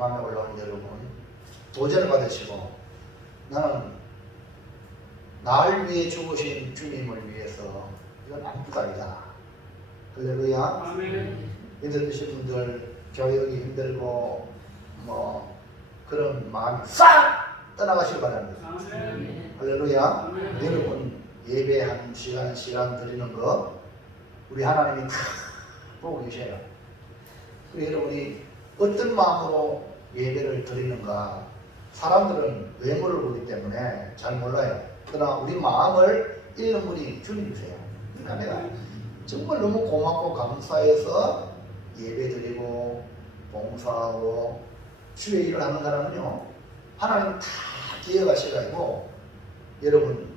밤에 올라온 여러분, 도전을 받으시고 나는 나를 위해 죽으신 주님을 위해서 이건 아무것도 할렐루야. 아멘. 힘드신 분들, 교육이 힘들고 뭐 그런 마음이 싹 떠나가시기 바랍니다. 아멘. 할렐루야. 아멘. 여러분 예배 한 시간 드리는 거 우리 하나님이 다 보고 계셔요. 그리고 여러분이 어떤 마음으로 예배를 드리는가, 사람들은 외모를 보기 때문에 잘 몰라요. 그러나 우리 마음을 읽는 분이 주님이세요. 그러니까 내가 정말 너무 고맙고 감사해서 예배 드리고 봉사하고 주의 일을 하는 사람은요, 하나님 다 기억하셔가지고 여러분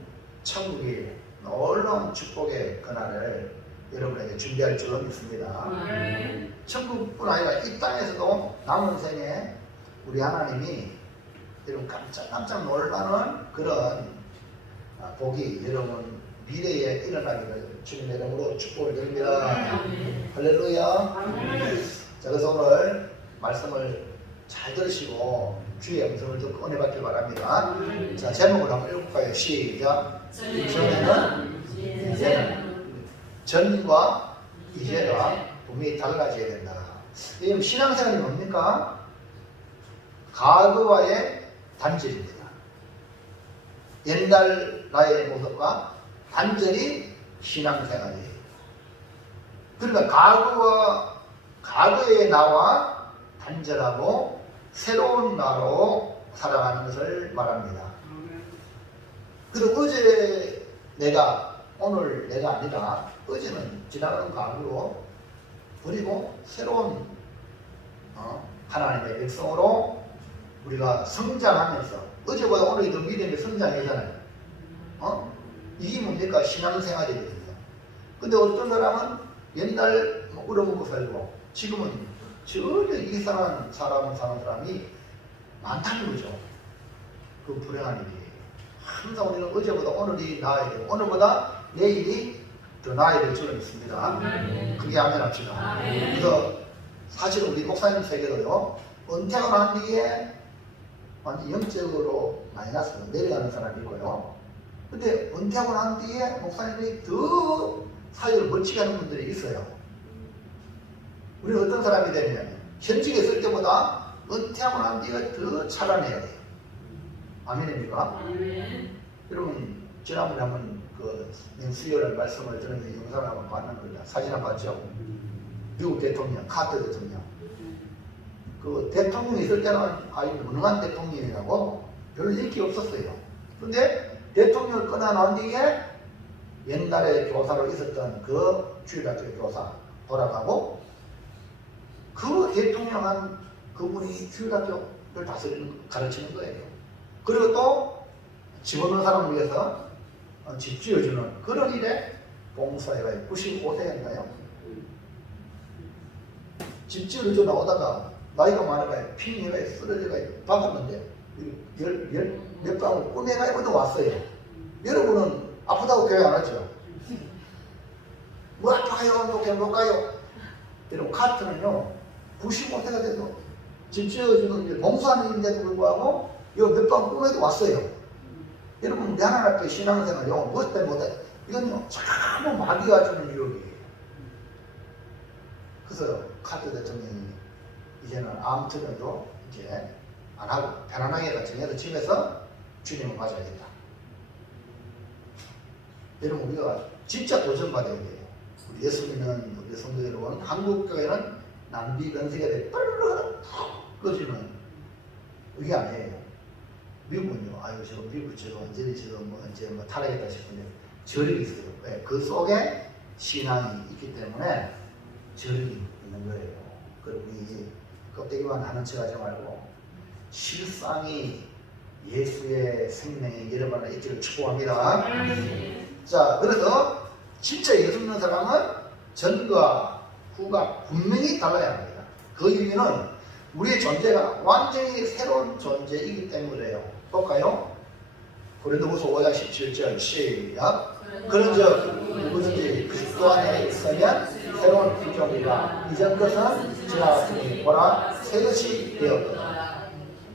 천국이 놀라운 축복의 그날을 여러분에게 준비할 줄로 믿습니다. 천국뿐 아니라 이 땅에서도 남은 생에 우리 하나님이 여러분 깜짝 놀라는 그런 복이 여러분 미래에 일어나기를 주님의 이름으로 축복을 드립니다. 할렐루야. 자, 그래서 오늘 말씀을 잘 들으시고 주의 음성을 듣고 은혜 받길 바랍니다. 자, 제목을 한번 읽어볼까요? 시작. 전과 이제가 분명히 달라져야 된다. 이 신앙생활이 뭡니까? 과거와의 단절입니다. 옛날 나의 모습과 단절이 신앙생활이에요. 그러니까 과거의 나와 단절하고 새로운 나로 살아가는 것을 말합니다. 그리고 어제 내가, 오늘 내가 아니라 어제는 지나가는 과거로 버리고 새로운 하나님의 백성으로 우리가 성장하면서, 어제보다 오늘이 더 믿음의 성장이잖아요. 이게 뭡니까? 신앙생활이거든요. 근데 어떤 사람은 옛날 울어먹고 살고 지금은 전혀 이상한 사람을 사는 사람이 많다는 거죠. 그 불행한 일이. 항상 우리는 어제보다 오늘이 나아야 되고 오늘보다 내일이 더 나아야 될 줄로 믿습니다. 그게 아멘합시다. 그래서 사실 우리 목사님 세계도요, 은퇴하고 난 뒤에 완전 영적으로 마이너스로 내려가는 사람이 있고요. 근데 은퇴하고 난 뒤에 목사님이 더 사역을 멋지게 하는 분들이 있어요. 우리는 어떤 사람이 되면 현직에 있을 때보다 은퇴하고 난 뒤에 더 살아내야 돼요. 아멘입니까? 여러분 지난번에 한번 그 수요일 말씀을 들으면서 영상을 한번 봤는데 사진 한번 봤죠? 미국 대통령, 카터 대통령. 그 대통령이 있을 때는 아주 무능한 대통령이라고 별로 인기 없었어요. 근데 대통령을 끊어난 뒤에 옛날에 교사로 있었던 그 주일학교 교사 돌아가고 그 대통령한 그분이 주일학교를 가르치는 거예요. 그리고 또 집 없는 사람을 위해서 집 지어주는 그런 일에 봉사해가지고 95세였나요? 집 지어줘 나오다가 나이가 많아가지고 핑계가 쓰러져가지고 박았는데 몇 방울 꼬매가지고 왔어요. 여러분은 아프다고 교회 안 하죠? 뭐 아파요? 못 가요? 여러분 카트는요 95세가 돼도 집 지어주는 봉사하는 일인데도 불구하고 이거 몇 방 꼬매도 왔어요. 여러분 내 하나님께 신앙생활요 무엇 때문에 이건요 참 마귀가 주는 유혹이에요. 그래서 카트 대통령이 이제는 암 투병도 이제 안 하고 편안하게 정해서 집에서 주님을 맞아야겠다. 여러분 우리가 진짜 도전받아야 돼요. 우리 예수 믿는 우리 성도 여러분, 한국 교회는 남비 건세가 돼 뻘르르 푹 꺼지는 이게 아니에요. 미국은요, 아유 저 미국 저 언제니 지금 뭐 이제 뭐 타락했다 싶은데 저력이 있어요. 네, 그 속에 신앙이 있기 때문에 저력이 있는 거예요. 그리고 우리 껍데기만 하는 척 하지 말고 실상이 예수의 생명에 여러분 있기를 축복합니다. 자, 그래서 진짜 예수 믿는 사람은 전과 후가 분명히 달라야 합니다. 그 이유는 우리의 존재가 완전히 새로운 존재이기 때문이에요. 볼까요? 고린도후서 5장 17절 시작. 그런즉 누구든지 그리스도 안에 있으면 새로운 피조물이라 이전 것은 지나갔으니 보라 새 것이 되었도다.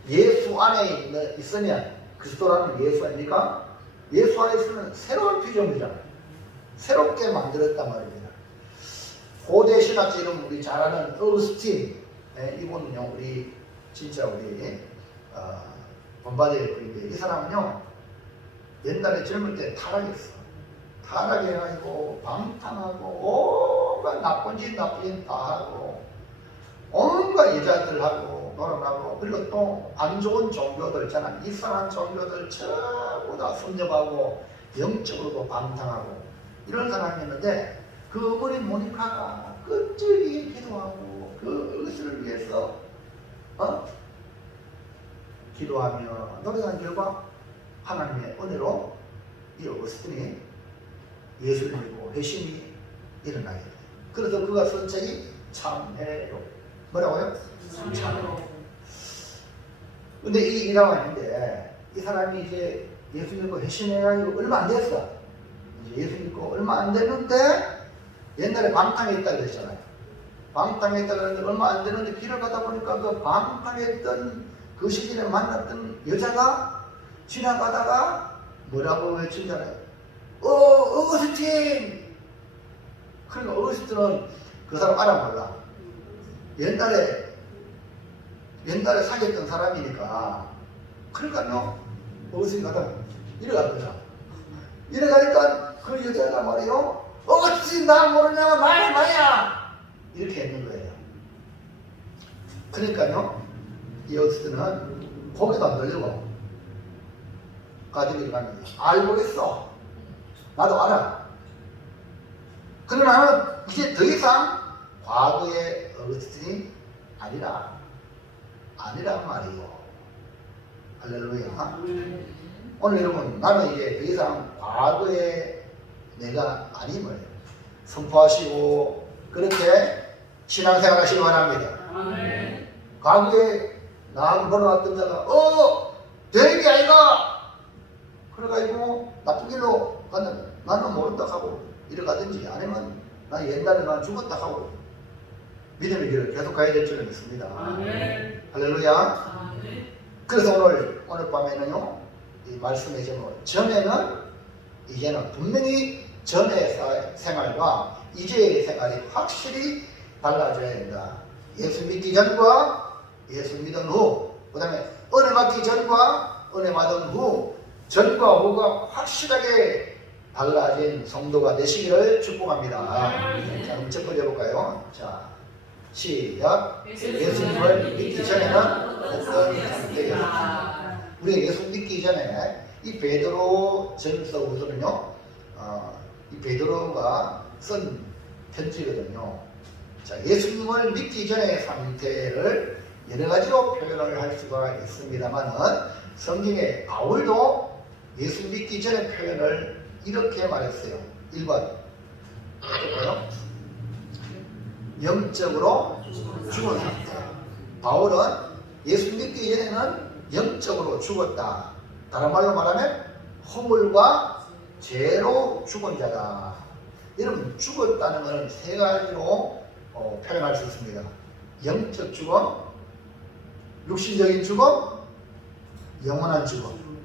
예수 안에 있으면 그리스도라는 예수 아닙니까? 예수 안에 있으면 새로운 피조물이잖아요. 새롭게 만들었단 말입니다. 고대 신학자 이름 우리 잘 아는 어거스틴, 이분은요 우리 진짜 우리 본받을 분인데, 이 사람은요 옛날에 젊을 때 타락했어. 타락해가지고 방탕하고 온갖 나쁜 짓 다 하고 온갖 여자들하고 놀아나고, 그리고 또 안 좋은 종교들 있잖아. 이상한 종교들 전부 다 섭렵하고 영적으로도 방탕하고 이런 사람이었는데, 그 어머니 모니카가 끈질기게 기도하고 그것을 위해서 기도하며 노력한 결과 하나님의 은혜로 이 어거스틴이 예수를 믿고 회심이 일어나게 돼요. 그래서 그가 쓴 책이 참회로. 뭐라고요? 참회. 근데 이 상황인데, 이 사람이 이제 예수 믿고 회심해가지고 얼마 안 됐어. 이제 예수 믿고 얼마 안 됐는데, 옛날에 방탕했다 그랬잖아요. 방탕했다 그랬는데 얼마 안 되는데 길을 가다 보니까 그 방탕했던 그 시절에 만났던 여자가 지나가다가 뭐라고 외치잖아요. 어거스틴! 그러니까 어거스틴은 그 사람 알아 몰라. 옛날에 사귀었던 사람이니까. 그러니까요, 어거스틴 가다가 이래간 거야. 이래가니까 그 여자가 말이요, 어거스틴 나 모르냐, 마야! 이렇게 했는 거예요. 그러니까요, 이 어거스틴은 고개도 안 돌리고 가지고 일어나는 거예요. 알고 있어. 나도 알아. 그러나 나는 이제 더 이상 과거의 어거스틴이 아니란 말이에요. 할렐루야. 오늘 여러분, 나는 이제 더 이상 과거의 내가 아님을 선포하시고 그렇게 신앙생활 하시기 바랍니다. 과거에 나하고 걸어왔던 자가 되는 게 아니다! 그래가지고 나쁜 길로 가면 나는 모른다 하고 이래가든지, 아니면 나 옛날에 난 죽었다 하고 믿음의 길을 계속 가야 될 줄을 믿습니다. 할렐루야. 그래서 오늘 밤에는요, 이 말씀의 제목, 전에는 이제는 분명히 전의 생활과 이제의 생활이 확실히 달라져야 된다. 예수 믿기 전과 예수 믿은 후, 그 다음에 은혜 받기 전과 은혜 받은 후, 전과 후가 확실하게 달라진 성도가 되시기를 축복합니다. 자, 그럼 첫 번째 해볼까요? 자, 시작. 예수님을 믿기 전에는 어떤 상태였습니다. 우리가 예수 믿기 전에 이 베드로 전서 우서는요, 이 베드로가 쓴 편지거든요. 자, 예수님을 믿기 전의 상태를 여러 가지로 표현을 할 수가 있습니다만은, 성경에 바울도 예수 믿기 전의 표현을 이렇게 말했어요. 1번 어떨까요? 영적으로 죽은 상태. 바울은 예수 믿기 전에는 영적으로 죽었다. 다른 말로 말하면 허물과 죄로 죽은 자다. 여러분, 죽었다는 것은 세 가지로 표현할 수 있습니다. 영적 죽음, 육신적인 죽음, 영원한 죽음.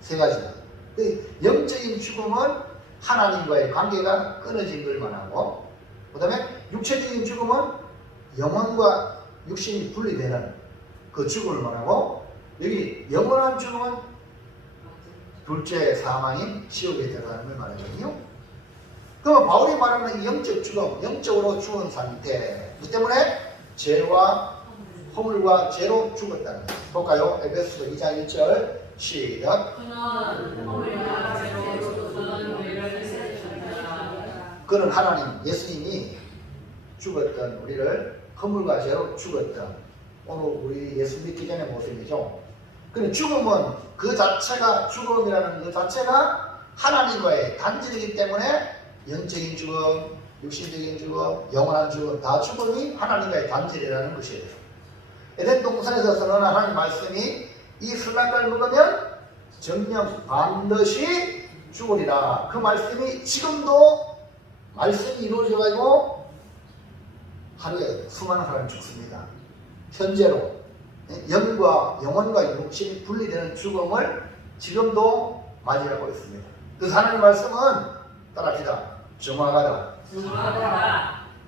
세 가지다. 영적인 죽음은 하나님과의 관계가 끊어진 걸 말하고, 그 다음에 육체적인 죽음은 영혼과 육신이 분리되는 그 죽음을 말하고, 여기 영원한 죽음은 둘째 사망인 지옥에 들어가는 걸 말하거든요. 그러면 바울이 말하는 이 영적 죽음, 영적으로 죽은 상태, 그 때문에 죄와 허물과 죄로 죽었다는 거예요. 볼까요? 에베소서 2장 1절 시작. 그는 하나님, 예수님이 죽었던 우리를 허물과 죄로 죽었던 오늘 우리 예수 믿기 전의 모습이죠. 근데 죽음은 그 자체가, 죽음이라는 그 자체가 하나님과의 단절이기 때문에 영적인 죽음, 육신적인 죽음, 영원한 죽음, 다 죽음이 하나님과의 단절이라는 것이에요. 에덴 동산에서 선언한 하나님 말씀이 이 선악과를 먹으면 정녕 반드시 죽으리라. 그 말씀이 지금도 말씀이 이루어져가지고 하루에 수많은 사람이 죽습니다. 현재로 영혼과 육신이 분리되는 죽음을 지금도 맞이하고 있습니다. 그래서 하나님 말씀은 따라합시다. 정확하다.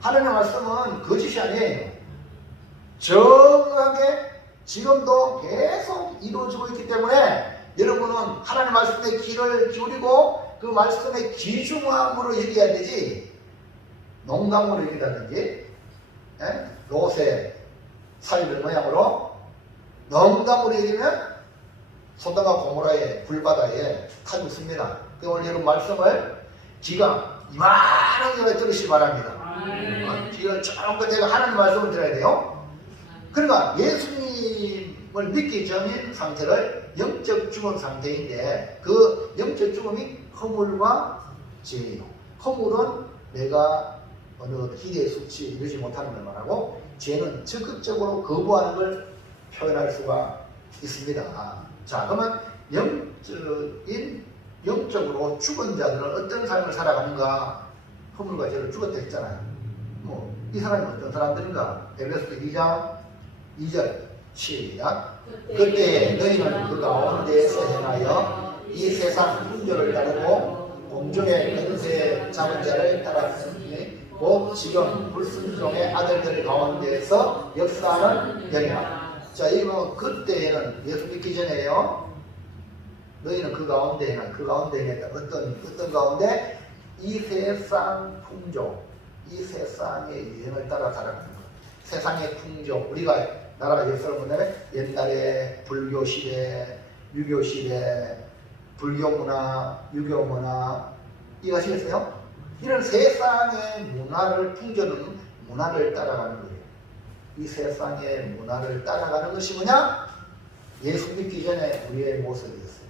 하나님 말씀은 거짓이 아니에요. 정확하게 지금도 계속 이루어지고 있기 때문에 여러분은 하나님 말씀에 귀를 기울이고 그 말씀의 귀중함으로 얘기해야 되지, 농담으로 얘기하든지 롯의 사유를 모양으로 농담으로 얘기하면 소돔과 고모라의 불바다에 타 죽습니다. 오늘 여러분 말씀을 귀가 이만하게 들으시기 바랍니다. 귀를 조금 내가 하나님 말씀을 들어야 돼요. 그러니까 예수님을 믿기 전인 상태를 영적 죽은 상태인데, 그 영적 죽음이 허물과 죄예요. 허물은 내가 어느 희대의 수치 이루지 못하는 걸 말하고, 죄는 적극적으로 거부하는 걸 표현할 수가 있습니다. 자, 그러면 영적으로 죽은 자들은 어떤 삶을 살아가는가? 허물과 죄를 죽었다 했잖아요. 이 사람이 어떤 사람들인가? 에베소서 2장 2절 시작. 그때 너희는 그 가운데에서 행하여 이 세상 풍조를 따르고 공중의 권세 잡은 자를 따랐으니 곧 지금 불순종의 아들들 가운데에서 역사하는 영이라. 자, 이거 그때에는 예수 믿기 전에요. 너희는 그 가운데 행하. 그 가운데 행했다. 어떤 가운데? 이 세상 풍조, 이 세상의 유행을 따라 살아가는 것. 세상의 풍조, 우리가 나라가 역사를 본다면 옛날에 불교 시대, 유교 시대, 불교 문화, 유교 문화, 이거 아시겠어요? 이런 세상의 문화를, 풍조는 문화를 따라가는 거예요. 이 세상의 문화를 따라가는 것이 뭐냐? 예수 믿기 전에 우리의 모습이었어요.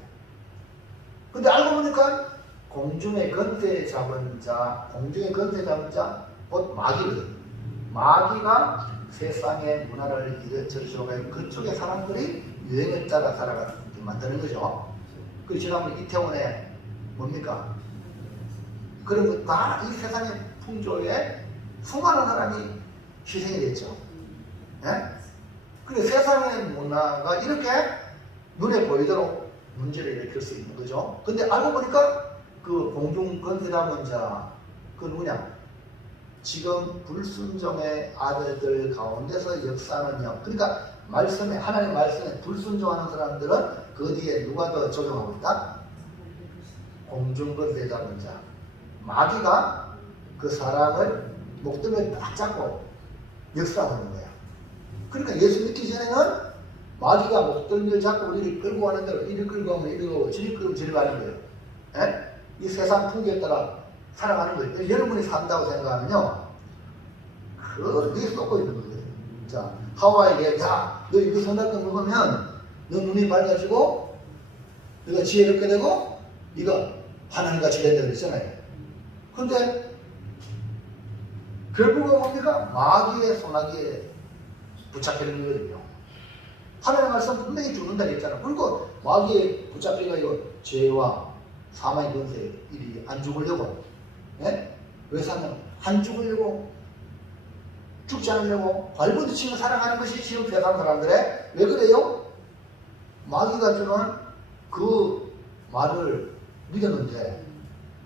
근데 알고 보니까 공중의 권세 잡은 자, 곧 마귀거든. 마귀가 세상의 문화를 이래저래 그쪽의 사람들이 유행을 따라 살아가게 만드는 거죠. 그 지난번 이태원에 뭡니까? 그런 거 다 이 세상의 풍조에 수많은 사람이 희생이 됐죠. 예? 근데 세상의 문화가 이렇게 눈에 보이도록 문제를 일으킬 수 있는 거죠. 근데 알고 보니까 그 공중 권세 잡은 자, 그 누구냐? 지금 불순종의 아들들 가운데서 역사하는 영. 그러니까 말씀에, 하나님 말씀에 불순종하는 사람들은 그 뒤에 누가 더 적용하고 있다? 공중권세 잡은 자. 마귀가 그 사람을 목덜미를 딱 잡고 역사하는 거야. 그러니까 예수 믿기 전에는 마귀가 목덜미를 잡고 우리를 끌고 가는 대로 이리 끌고 가면 이리 가고 저리 끌고 저리 가는 거예요. 에? 이 세상 풍조에 따라 살아가는 거예요. 여러분이 산다고 생각하면요, 그 위에 쏟고 있는 거예요. 자, 하와이에, 야, 너 이거 선악금 먹으면 너 눈이 밝아지고 너가 지혜롭게 되고 네가 하나님같이 된다고 그랬잖아요. 근데 결국은 뭡니까? 마귀의 소나기에 붙잡히는 거거든요. 하나님 말씀 분명히 죽는다 그랬잖아. 그리고 마귀에 붙잡히가 이거 죄와 사망의 권세 일이 안 죽으려고, 예? 왜 사면 안 죽으려고, 죽지 않으려고 발버둥치며 살아가는 것이 지금 세상 사람들의, 왜 그래요? 마귀가 주는 그 말을 믿었는데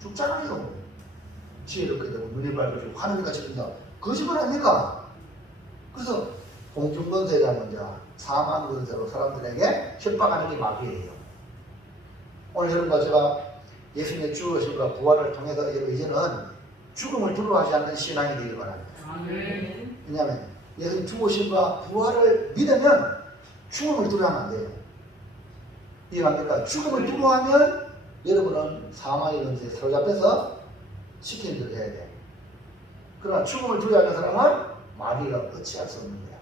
죽잖아요. 지혜롭게 되고 눈이 밝아지고 하늘같이 된다. 거짓말 아닙니까? 그래서 공중권세 잡은 자, 사망권세로 사람들에게 협박하는 게 마귀예요. 오늘 여러분과 제가 예수님의 죽으심과 부활을 통해서 여러분 이제는 죽음을 두려워하지 않는 신앙이 되길 바랍니다. 왜냐하면 예수님 죽으심과 부활을 믿으면 죽음을 두려워하면 안 돼요. 이해합니까? 죽음을 두려워하면 여러분은 사망의 권세에 사로잡혀서 시키는 대로 해야 돼. 그러나 죽음을 두려워하는 사람은 마귀가 어찌할 수 없는 거야.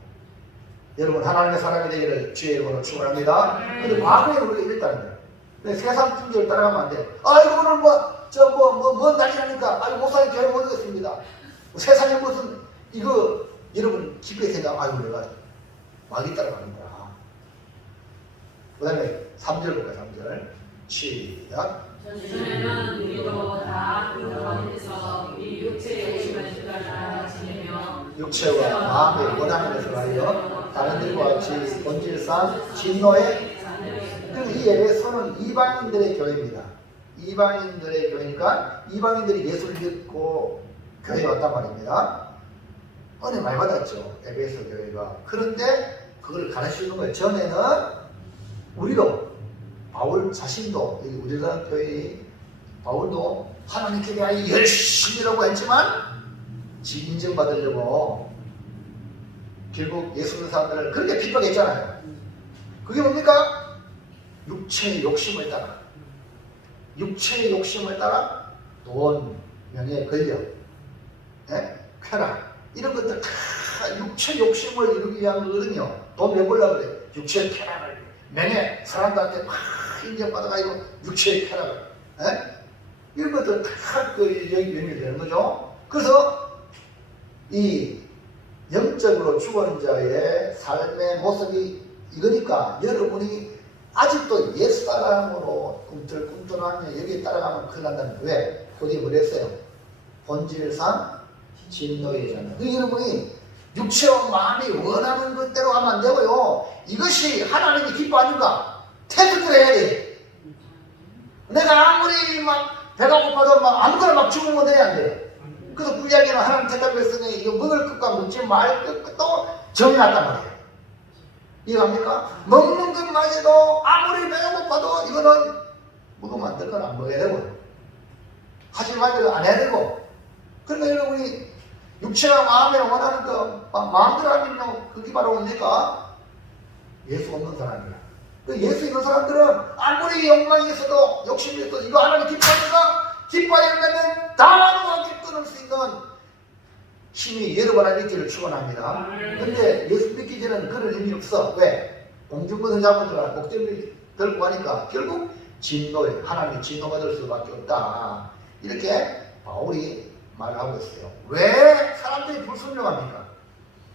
여러분 하나님의 사람이 되기를 주의 이름으로 축원합니다. 근데 과거에 우리가 이랬다는 거야. 근데 세상 풍조를 따라가면 안 돼. 아이고 오늘 뭔 난리 나니까 아이고 목사님 교회 못 오겠습니다. 세상에 무슨 이거 여러분 깊게 생각, 아이고 내가 마귀 따라가는 거야. 그 다음에 3절 볼까요? 3절 시작. 전에는 우리도 다 그 가운데서 우리 육체의 욕심을 따라 지내며 육체와 마음에 원하는 것을 하여 다른 들과 같이 본질상 진노에. 그럼 이 에베소는 이방인들의 교회입니다. 이방인들의 교회니까 이방인들이 예수를 믿고 교회에 왔단 말입니다. 은혜 많이 받았죠, 에베소 교회가. 그런데 그걸 가르치는 거예요. 전에는 우리도, 바울 자신도, 우리나라 교회 바울도 하나님께 대하여 열심히 라고 했지만 지 인정받으려고 결국 예수 믿는 사람들을 그렇게 핍박했잖아요. 그게 뭡니까? 육체의 욕심을 따라, 육체의 욕심을 따라 돈, 명예, 권력, 쾌락, 이런 것들 다 육체 욕심을 이루기 위한 거거든요. 돈 왜 벌려고 그래? 육체의 쾌락을, 명예, 사람들한테 막 인정받아가지고 육체의 쾌락을, 이런 것들 다 여기 연결되는 거죠. 그래서 이 영적으로 죽은 자의 삶의 모습이 이거니까 여러분이 아직도 옛사람으로 꿈틀꿈틀하며 여기에 따라가면 큰일 난다는 거예요. 왜? 어디 뭐랬어요? 본질상 진노이잖아요. 그 여러분이 육체와 마음이 원하는 것대로 하면 안 되고요. 이것이 하나님이 기뻐하는가? 테스트를 해야 돼. 내가 아무리 막 배가 고파도 막 아무거나 막 죽으면 돼야 안 돼요. 그래서 구약에는 하나님 택하고 했으니 이거 먹을 것과 먹지 말 것도 정이 났단 말이에요. 이해갑니까? 먹는 것마저도 아무리 배가 고파도 이거는 먹으면 안 될 건 안 먹어야 되고, 하지 말고 안 해야 되고. 그러니까 여러분이 육체와 마음에 원하는 거 마음대로 하면요, 그게 바로 뭡니까? 예수 없는 사람이야. 예수 있는 사람들은 아무리 욕망이 있어도 욕심이 있어도 이거 하나님 기뻐하니까 기뻐하려면 단호하게 끊을 수 있는 힘이 여러분 안에 있기를 축원합니다. 근데 예수 믿기 전에는 그런 힘이 없어. 왜? 공중권을 잡은 줄 알고 목대를 들고 가니까 결국 진노에, 하나님의 진노받을 수밖에 없다. 이렇게 바울이 말을 하고 있어요. 왜 사람들이 불순종합니까?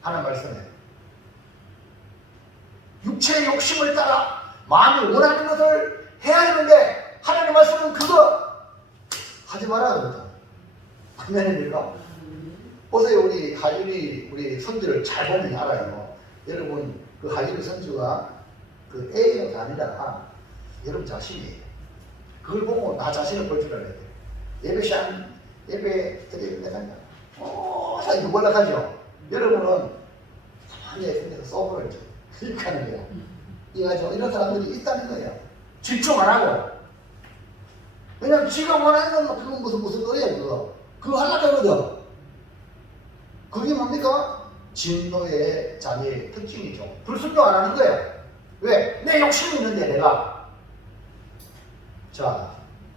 하나님 말씀에 육체의 욕심을 따라 마음이 원하는 것을 해야 하는데 하나님 말씀은 그거 하지 말아야 됩니다. 아멘입니까? 보세요. 우리 하율이 우리 선주를 잘 보면 알아요. 여러분 그 하율이 선주가 그 A가 아니라 여러분 자신이에요. 그걸 보고 나 자신을 볼 줄 알아야 돼요. 예배 드리는 자 이거 몰락하죠. 여러분은 가만히 있으면서 소프를 이렇게 하는 거야. 이런 사람들이 있다는 거예요. 집중 안 하고. 왜냐면 지가 원하는 건 그건 무슨 노래야 그거 하려고 하거든. 그게 뭡니까? 진노의 자녀의 특징이죠. 불순종 안 하는 거예요. 왜? 내 욕심이 있는데 내가. 자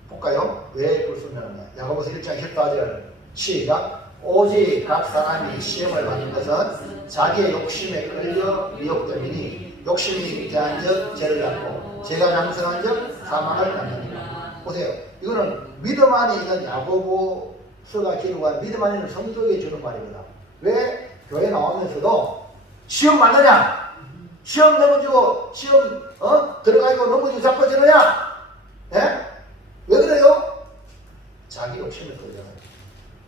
볼까요? 왜 불순종하냐? 야고보서 1장 14절 시작. 오직 각 사람이 시험을 받는 것은 자기의 욕심에 끌려 미혹됨이니 욕심이 대한 적 죄를 낳고 죄가 장성한 적 사망을 낳느니라. 보세요. 이거는 믿음 안에 있는 야고보서가 기록한 믿음 안에 있는 성도에게 주는 말입니다. 왜 교회 나오면서도 시험 맞느냐? 시험 넘어지고 시험 들어가고 넘어지고 자빠지느냐? 예? 왜 그래요? 자기 욕심을 끌잖아요.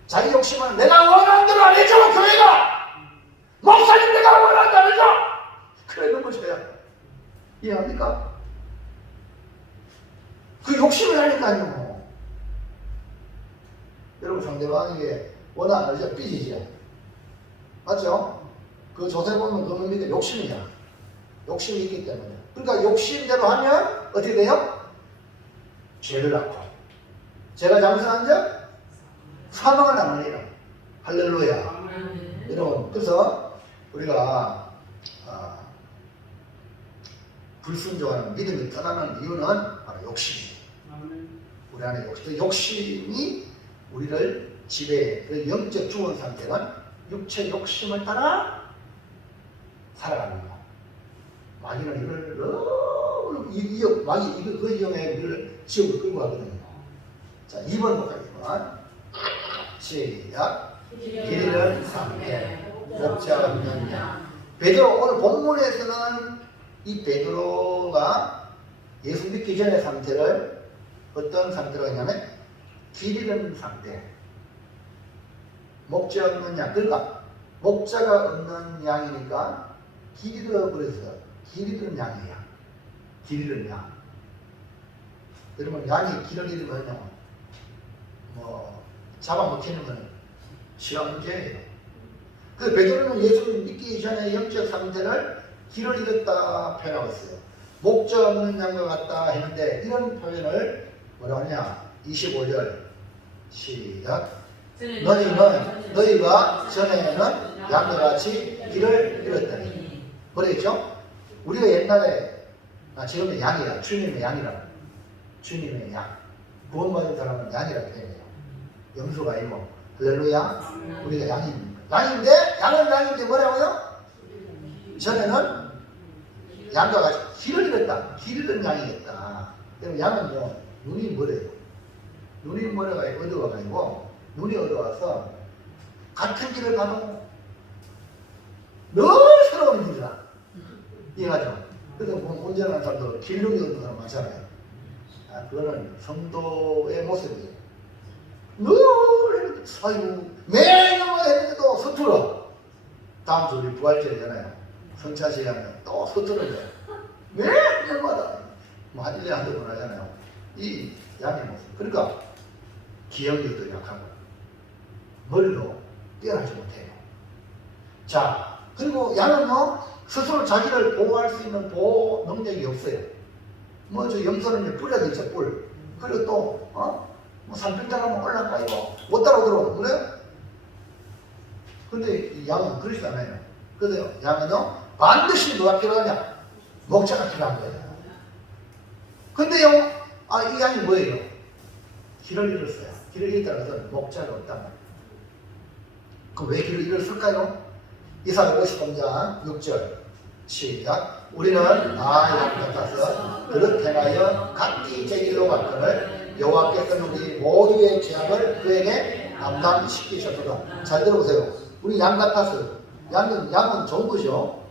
자기 욕심은 내가 원하는 대로 안 해줘 교회가! 목사님 내가 원하는 대로 안 해줘! 그래 넘어져야 이해합니까? 그 욕심을 하니까요. 여러분 상대방에게 원하 안 하죠? 삐지죠? 맞죠? 그 조세 보면 그건 뭡니까? 욕심이야. 욕심이 있기 때문에. 그러니까 욕심대로 하면 어떻게 돼요? 죄를 낳고 죄가 장성한 적 사망을 낳느니라. 할렐루야. 여러분 그래서 우리가 불순종하는 믿음이 떠나는 이유는 바로 욕심이에요. 우리 안에 욕심이 우리를 지배해. 그 영적 죽은 상태는 육체 욕심을 따라 살아가는 거야. 마귀는 이걸 너무 마귀 이거 그 이용해 우리를 지옥으로 끌고 가거든요. 자 2번 볼까요? 시작. 길은 상태 목자 없는 양. 베드로 오늘 본문에서는 이 베드로가 예수 믿기 전의 상태를 어떤 상태로 했냐면 길 잃은 상태, 목자 없는 양. 그러니까 목자가 없는 양이니까 길 잃어버렸어. 길 잃은 양이야. 길 잃은 양. 여러분, 양이 길을 잃으면요, 잡아먹히는 건 시간 문제예요. 그 베드로는 예수를 믿기 전에 영적 상태를 길을 잃었다 표현하고 있어요. 목자 없는 양과 같다 했는데 이런 표현을 뭐라고 하냐? 25절 시작. 너희가 전에는 양과 같이 길을 잃었다니. 뭐랬죠? 우리가 옛날에 지금의 양이라, 주님의 양이라, 주님의 양, 구원받은 사람은 양이라고 해요. 염소가 아니고 할렐루야. 우리가 양인데 양은 양인데 뭐라고요? 전에는 양과 같이 길을 잃었다. 길 잃은 양이겠다. 그럼 양은요, 눈이 멀어요. 눈이 멀어가 어두워가지고, 눈이 어두워서 같은 길을 가도 늘 새로운 길이다. 이해가죠? 그래서 운전하는 사람도 길눈이 없는 사람 많잖아요. 그거는 성도의 모습이에요. 늘 매년 했는데도 서툴어. 다음 주 우리 부활절이잖아요. 성찬 시간에 또 서투르죠. 매년마다 한 1년에 한두 번 하잖아요. 이 양의 모습. 그러니까 기억력도 약하고 머리도 뛰어나지 못해요. 자, 그리고 양은요, 스스로 자기를 보호할 수 있는 보호 능력이 없어요. 저 염소는 뿔이라도 있죠, 뿔. 그리고 또 산병장 가면 올라가고 못 따라오더라고. 그래요? 근데 이 양은 그러지 않아요. 그래서 양은요, 반드시 누가 필요하냐? 목자가 필요한 거예요. 근데요, 이 양이 뭐예요? 길을 잃었어요. 길을 잃었다는 것은 목자가 없단 말이에요. 그럼 왜 길을 잃었을까요? 이사야 53장 6절 시작. 우리는 양 같아서 그릇 행하여 각기 제 길로 갔거늘 여호와께서는 우리 모두의 죄악을 그에게 담당시키셨도다. 잘 들어보세요. 우리 양 같아서, 양은 좋은 거죠.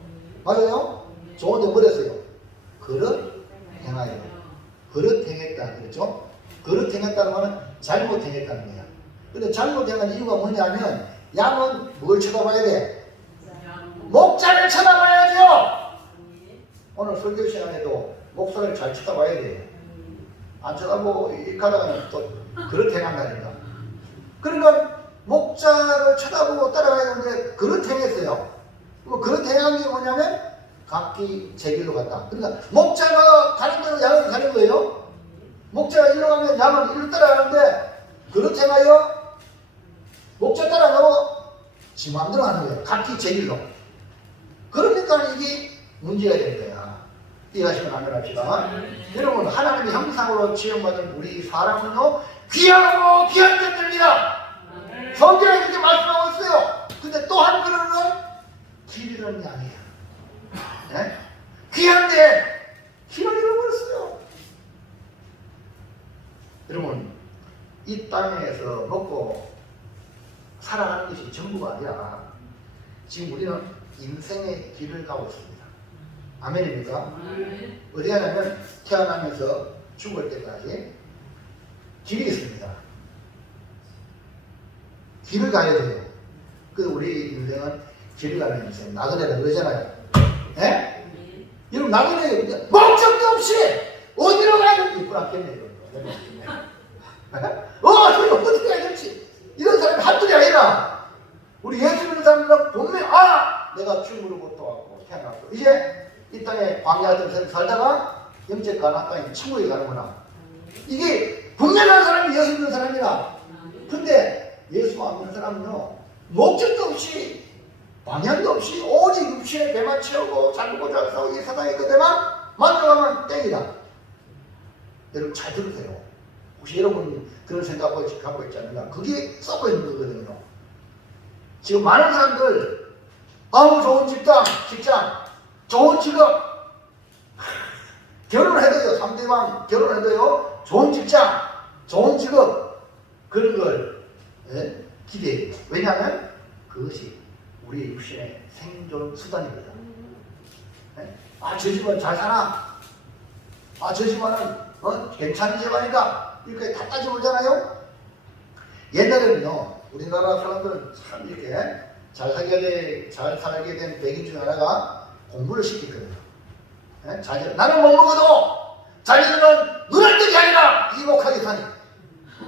맞아요? 좋은데 뭐랬어요? 그릇 행하여. 그릇 행했다. 그렇죠? 그릇 행했다는 거는 잘못 행했다는 거야. 근데 잘못 행한 이유가 뭐냐면, 양은 뭘 쳐다봐야 돼? 목자를 쳐다봐야죠. 오늘 설교 시간에도 목사를 잘 쳐다봐야 돼요. 안 쳐다보고 이 가다가는 또 그릇 행한다니까. 그러니까 목자를 쳐다보고 따라가야 되는데 그릇 행했어요. 그릇 행한 게 뭐냐면 각기 제 길로 갔다. 그러니까 목자가 가는 대로 양은 가는 거예요. 목자가 일로 가면 양은 일로 따라가는데 그릇 행하여 목자 따라가고 지 마음대로 하는 거예요. 각기 제 길로. 그러니까 이게 문제가 되는 거야. 이해하시면 안 합시다. 여러분, 하나님의 형상으로 지음받은 우리 사람은요, 귀하고 귀한 것들입니다. 성경에 그렇게 말씀하고 있어요. 근데 또 한편으로는 길 잃은 양이야. 네? 귀한데 길을 잃어버렸어요. 여러분, 이 땅에서 먹고 살아가는 것이 전부가 아니라 지금 우리는 인생의 길을 가고 있습니다. 아멘입니까? 어디 가냐면 태어나면서 죽을 때까지 길이 있습니다. 길을 가야 돼요. 그 우리 인생은 길을 가는 인생. 나그네라 그러잖아요. 예? 여러분, 나그네 목적도 없이 어디로 가야 될지 불안했네. 어디로 가야 될지. 이런 사람이 한둘이 아니라 우리 예수 믿는 사람들은 분명히 내가 죽음으로부터 왔고 태어났고 이제 이 땅에 광야 같은 삶을 살다가 영적 가나안 땅에 천국에 가는구나. 이게 분명한 사람이 예수 믿는 사람이라. 근데 예수 안 믿는 사람은요, 목적도 없이 방향도 없이 오직 육신의 배만 채우고 잘 먹고 잘 싸우고 이 세상의 그대만 만족하면 땡이다. 여러분 잘 들으세요. 혹시 여러분 그런 생각을 갖고 있지 않느냐? 그게 썩고 있는 거거든요. 지금 많은 사람들 좋은 직장, 좋은 직업, 결혼해도요, 상대방 결혼해도요, 좋은 직장, 좋은 직업, 그런 걸 기대해요. 왜냐하면 그것이 우리 육신의 생존 수단입니다. 저 집은 잘 사나? 저 집안은 괜찮은 집안이다. 이렇게 다 따져보잖아요. 옛날에는요, 우리나라 사람들은 참 이렇게 잘 살게 된 배경 중 하나가 공부를 시키거든요. 예? 나는 못 먹어도 자기들은 눈을 뜨게 하리라 이복하게 사니.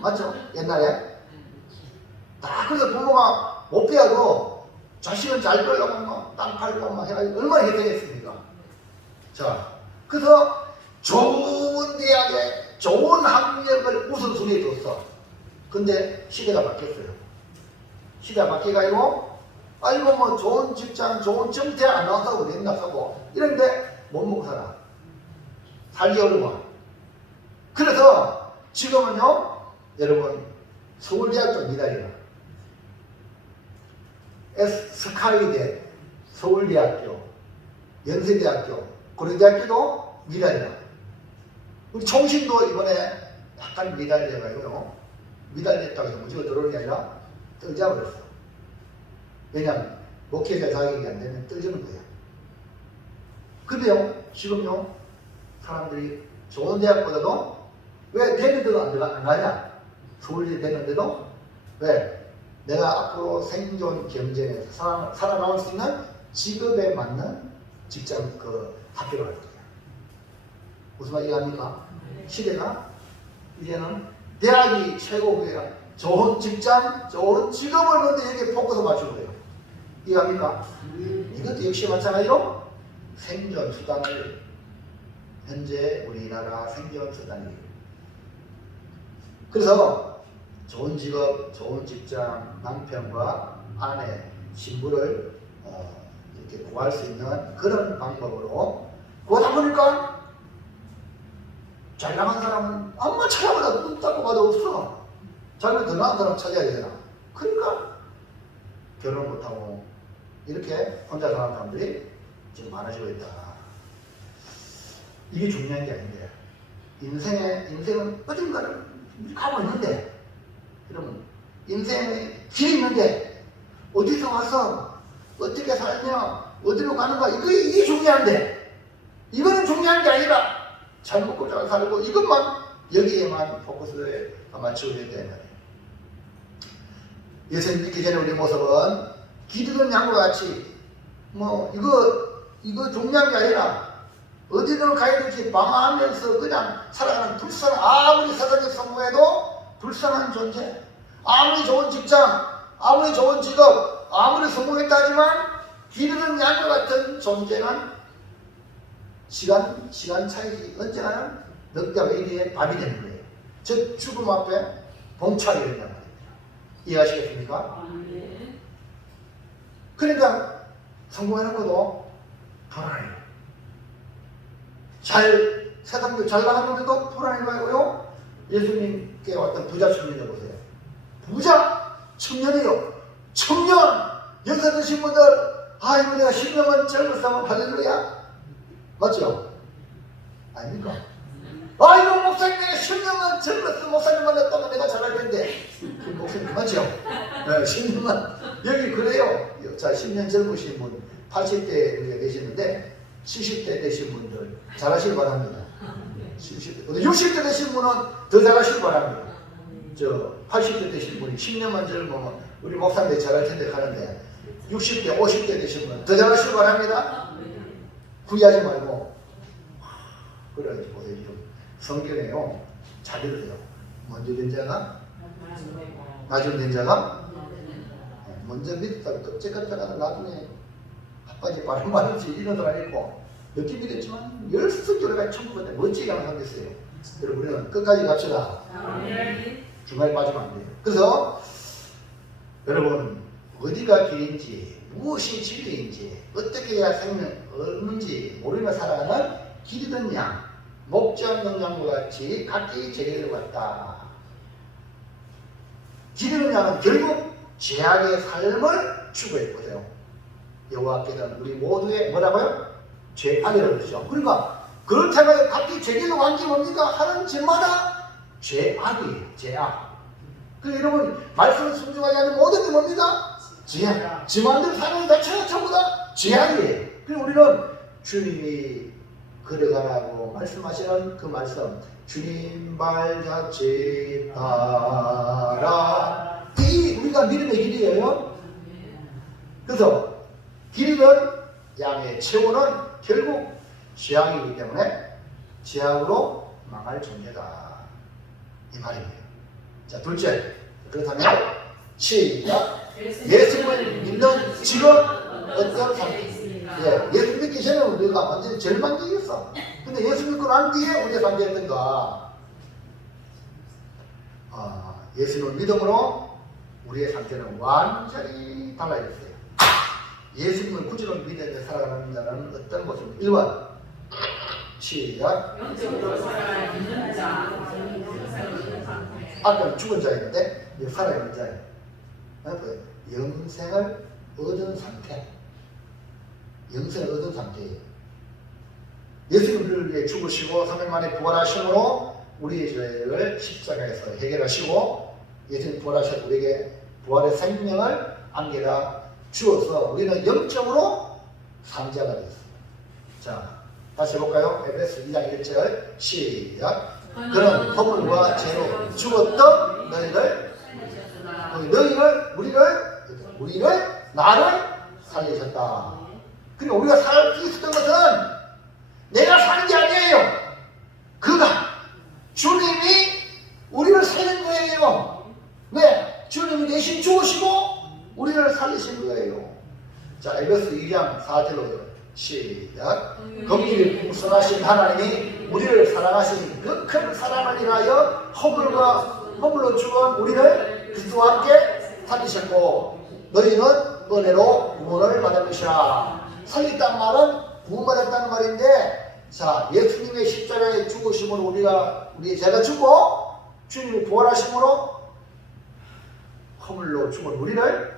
맞죠? 옛날에 그래서 부모가 못 배워도 자식은 잘 끌려고 땅 팔고 막 해가지고 얼마나 희생했습니까? 자, 그래서 좋은 대학에 좋은 학력을 우선순위에 뒀어. 근데 시대가 바뀌었어요. 시대가 바뀌어가지고 아이고 뭐 좋은 직장 좋은 정태 안 나왔다고 맨날 하고 이런데 못 먹고 살아. 살기 어려워. 그래서 지금은요 여러분 서울대학교 미달이라 스카이대, 서울대학교, 연세대학교, 고려대학교도 미달이라. 우리 총신도 이번에 약간 미달돼가지고요. 미달됐다고 해서 무조건 들어오는 게 아니라 떨져버렸어. 왜냐하면 목회자 자격이 안 되면 떨어지는 거예요. 근데요, 지금요, 사람들이 좋은 대학보다도 왜 되는데도 안 가냐? 서울대 되는데도 왜? 내가 앞으로 생존 경쟁에서 살아남을 수 있는 직업에 맞는 직장 학교를 갈 거예요. 무슨 말 이해합니까? 시대가 이제는 대학이 최고고요. 좋은 직장, 좋은 직업을 근데 여기에 포커스 맞추는 거예요. 이해합니까? 이것도 역시 마찬가지로 생존 수단을 현재 우리나라 생존 수단이에요. 그래서 좋은 직업, 좋은 직장, 남편과 아내, 신부를 이렇게 구할 수 있는 그런 방법으로 그러다 보니까 잘 나간 사람은 아무나 찾아보다 눈 닦고 봐도 없어. 자기는 더 나은 사람 찾아야 되잖아. 그러니까 결혼 못하고 이렇게 혼자 사는 사람들이 지금 많아지고 있다. 이게 중요한 게 아닌데 인생은 어딘가를 가고 있는데 여러분 인생의 길이 있는데 어디서 와서 어떻게 살냐 어디로 가는가 이게 중요한데 이거는 중요한 게 아니라 잘 먹고 잘 살고 이것만 여기에만 포커스를 맞추고 있다 말이에요. 예수님 믿기 전에 우리 모습은 기르는 양과 같이 뭐 이거 중요한 게 아니라 어디로 가야 될지 방황하면서 그냥 살아가는 불쌍한 아무리 세상에 성공해도 불쌍한 존재 아무리 좋은 직장 아무리 좋은 직업 아무리 성공했다 하지만 기르는 양과 같은 존재는 시간 차이지 언제나 넉대와 이리에 밥이 되는 거예요. 즉 죽음 앞에 봉착이 된단 말입니다. 이해하시겠습니까? 그러니까 성공해놓고도 불안해요. 세상도 잘 나갔는데도 불안해가지고요. 예수님께 왔던 부자 청년을 보세요. 부자 청년이요. 청년 연세 드신 분들 아이고 내가 10년만 젊었으면 할렐루야. 맞죠? 아닙니까? 아이고 목사님 내가 10년만 젊었으면 목사님 만났다면 내가 잘할 텐데 그 목사님 맞죠? 네, 10년만 여기 그래요. 자 10년 젊으신 분 80대 우리가 계시는데 70대 되신 분들 잘하시길 바랍니다. 70대, 60대 되신 분은 더 잘하시길 바랍니다. 저 80대 되신 분이 10년만 젊으면 우리 목사님 잘할 텐데 하는데 60대, 50대 되신 분은 더 잘하시길 바랍니다. 후회하지 말고 그래 보세요. 성경에요. 잘 들으세요. 먼저 된 자가 나중 된 자가 먼저 믿었다가 껍질까지다가 나중에 핫바지 바람 맞을지 이런 사람이 있고 늦게 믿었지만 열성교회가 천국에 멋지게 하는 사람이 있어요. 여러분 우리는 끝까지 갑시다. 중간에 빠지면 안 돼요. 그래서 여러분 어디가 길인지 무엇이 진리인지 어떻게 해야 생명 얻는지 모르며 살아가는 길이든 양 목적 영양과 같이 각기 제게로 왔다. 길이든 양은 결국 죄악의 삶을 추구해보세요. 여호와께서는 우리 모두의 뭐라고요? 죄악이라고 그러죠. 그러니까 그렇다면 각기 제게로 간 게 뭡니까? 하는 짓마다 죄악이에요. 죄악. 그래서 여러분 말씀을 순종하지 않는 모든 게 뭡니까? 죄악. 지 마음대로 사는 것 자체가 전부 다 죄악이에요. 그래서 우리는 주님이 걸어가라고 말씀하시는 그 말씀 주님 발자취 따라. 이 우리가 믿음의 길이에요. 그래서 기르는 양의 체온은 결국 죄악이기 때문에 죄악으로 망할 존재다. 이 말이에요. 자, 둘째. 그렇다면 시작. 예수를 믿는 지금 어떤 상태? 예, 예수 믿기 전에 우리가 완전히 절망적이었어. 근데 예수 믿고 난 뒤에 우리가 상태였던가? 예수를 믿음으로 우리의 상태는 완전히 달라졌어요. 예수님을 구주로 믿으며 살아가는 자는 어떤 것입니까? 1번 시작. 아까는 죽은 자였는데 이제 살아있는 자예요. 영생을 얻은 상태. 영생을 얻은 상태예요. 예수님을 위해 죽으시고 3일 만에 부활하심으로 우리의 죄를 십자가에서 해결하시고 예수님 부활하셔서 우리에게 부활의 생명을 안겨다 주어서 우리는 영적으로 상자가 되었습니다. 자, 다시 해볼까요? 에베소 2장 1절 시작. 그는 허물과 죄로 죽었던 우리를 나를 살리셨다. 그러니까 우리가 살 수 있었던 것은 내가 사는 게 아니에요. 그가 주님이 우리를 살린 거예요. 왜? 주님이 대신 죽으시고 우리를 살리신 거예요. 자, 에베소 2장 4절로 시작. 긍휼이 풍성하신 하나님이 우리를 사랑하신 그 큰 사랑을 인하여 허물로 죽은 우리를 그리스도와 함께 살리셨고 너희는 은혜로 구원을 받은 것이라. 살렸다는 말은 구원받았다는 말인데, 자, 예수님의 십자가에 죽으심으로 우리의 죄가 죽고 주님이 부활하심으로 허물로 죽은 우리를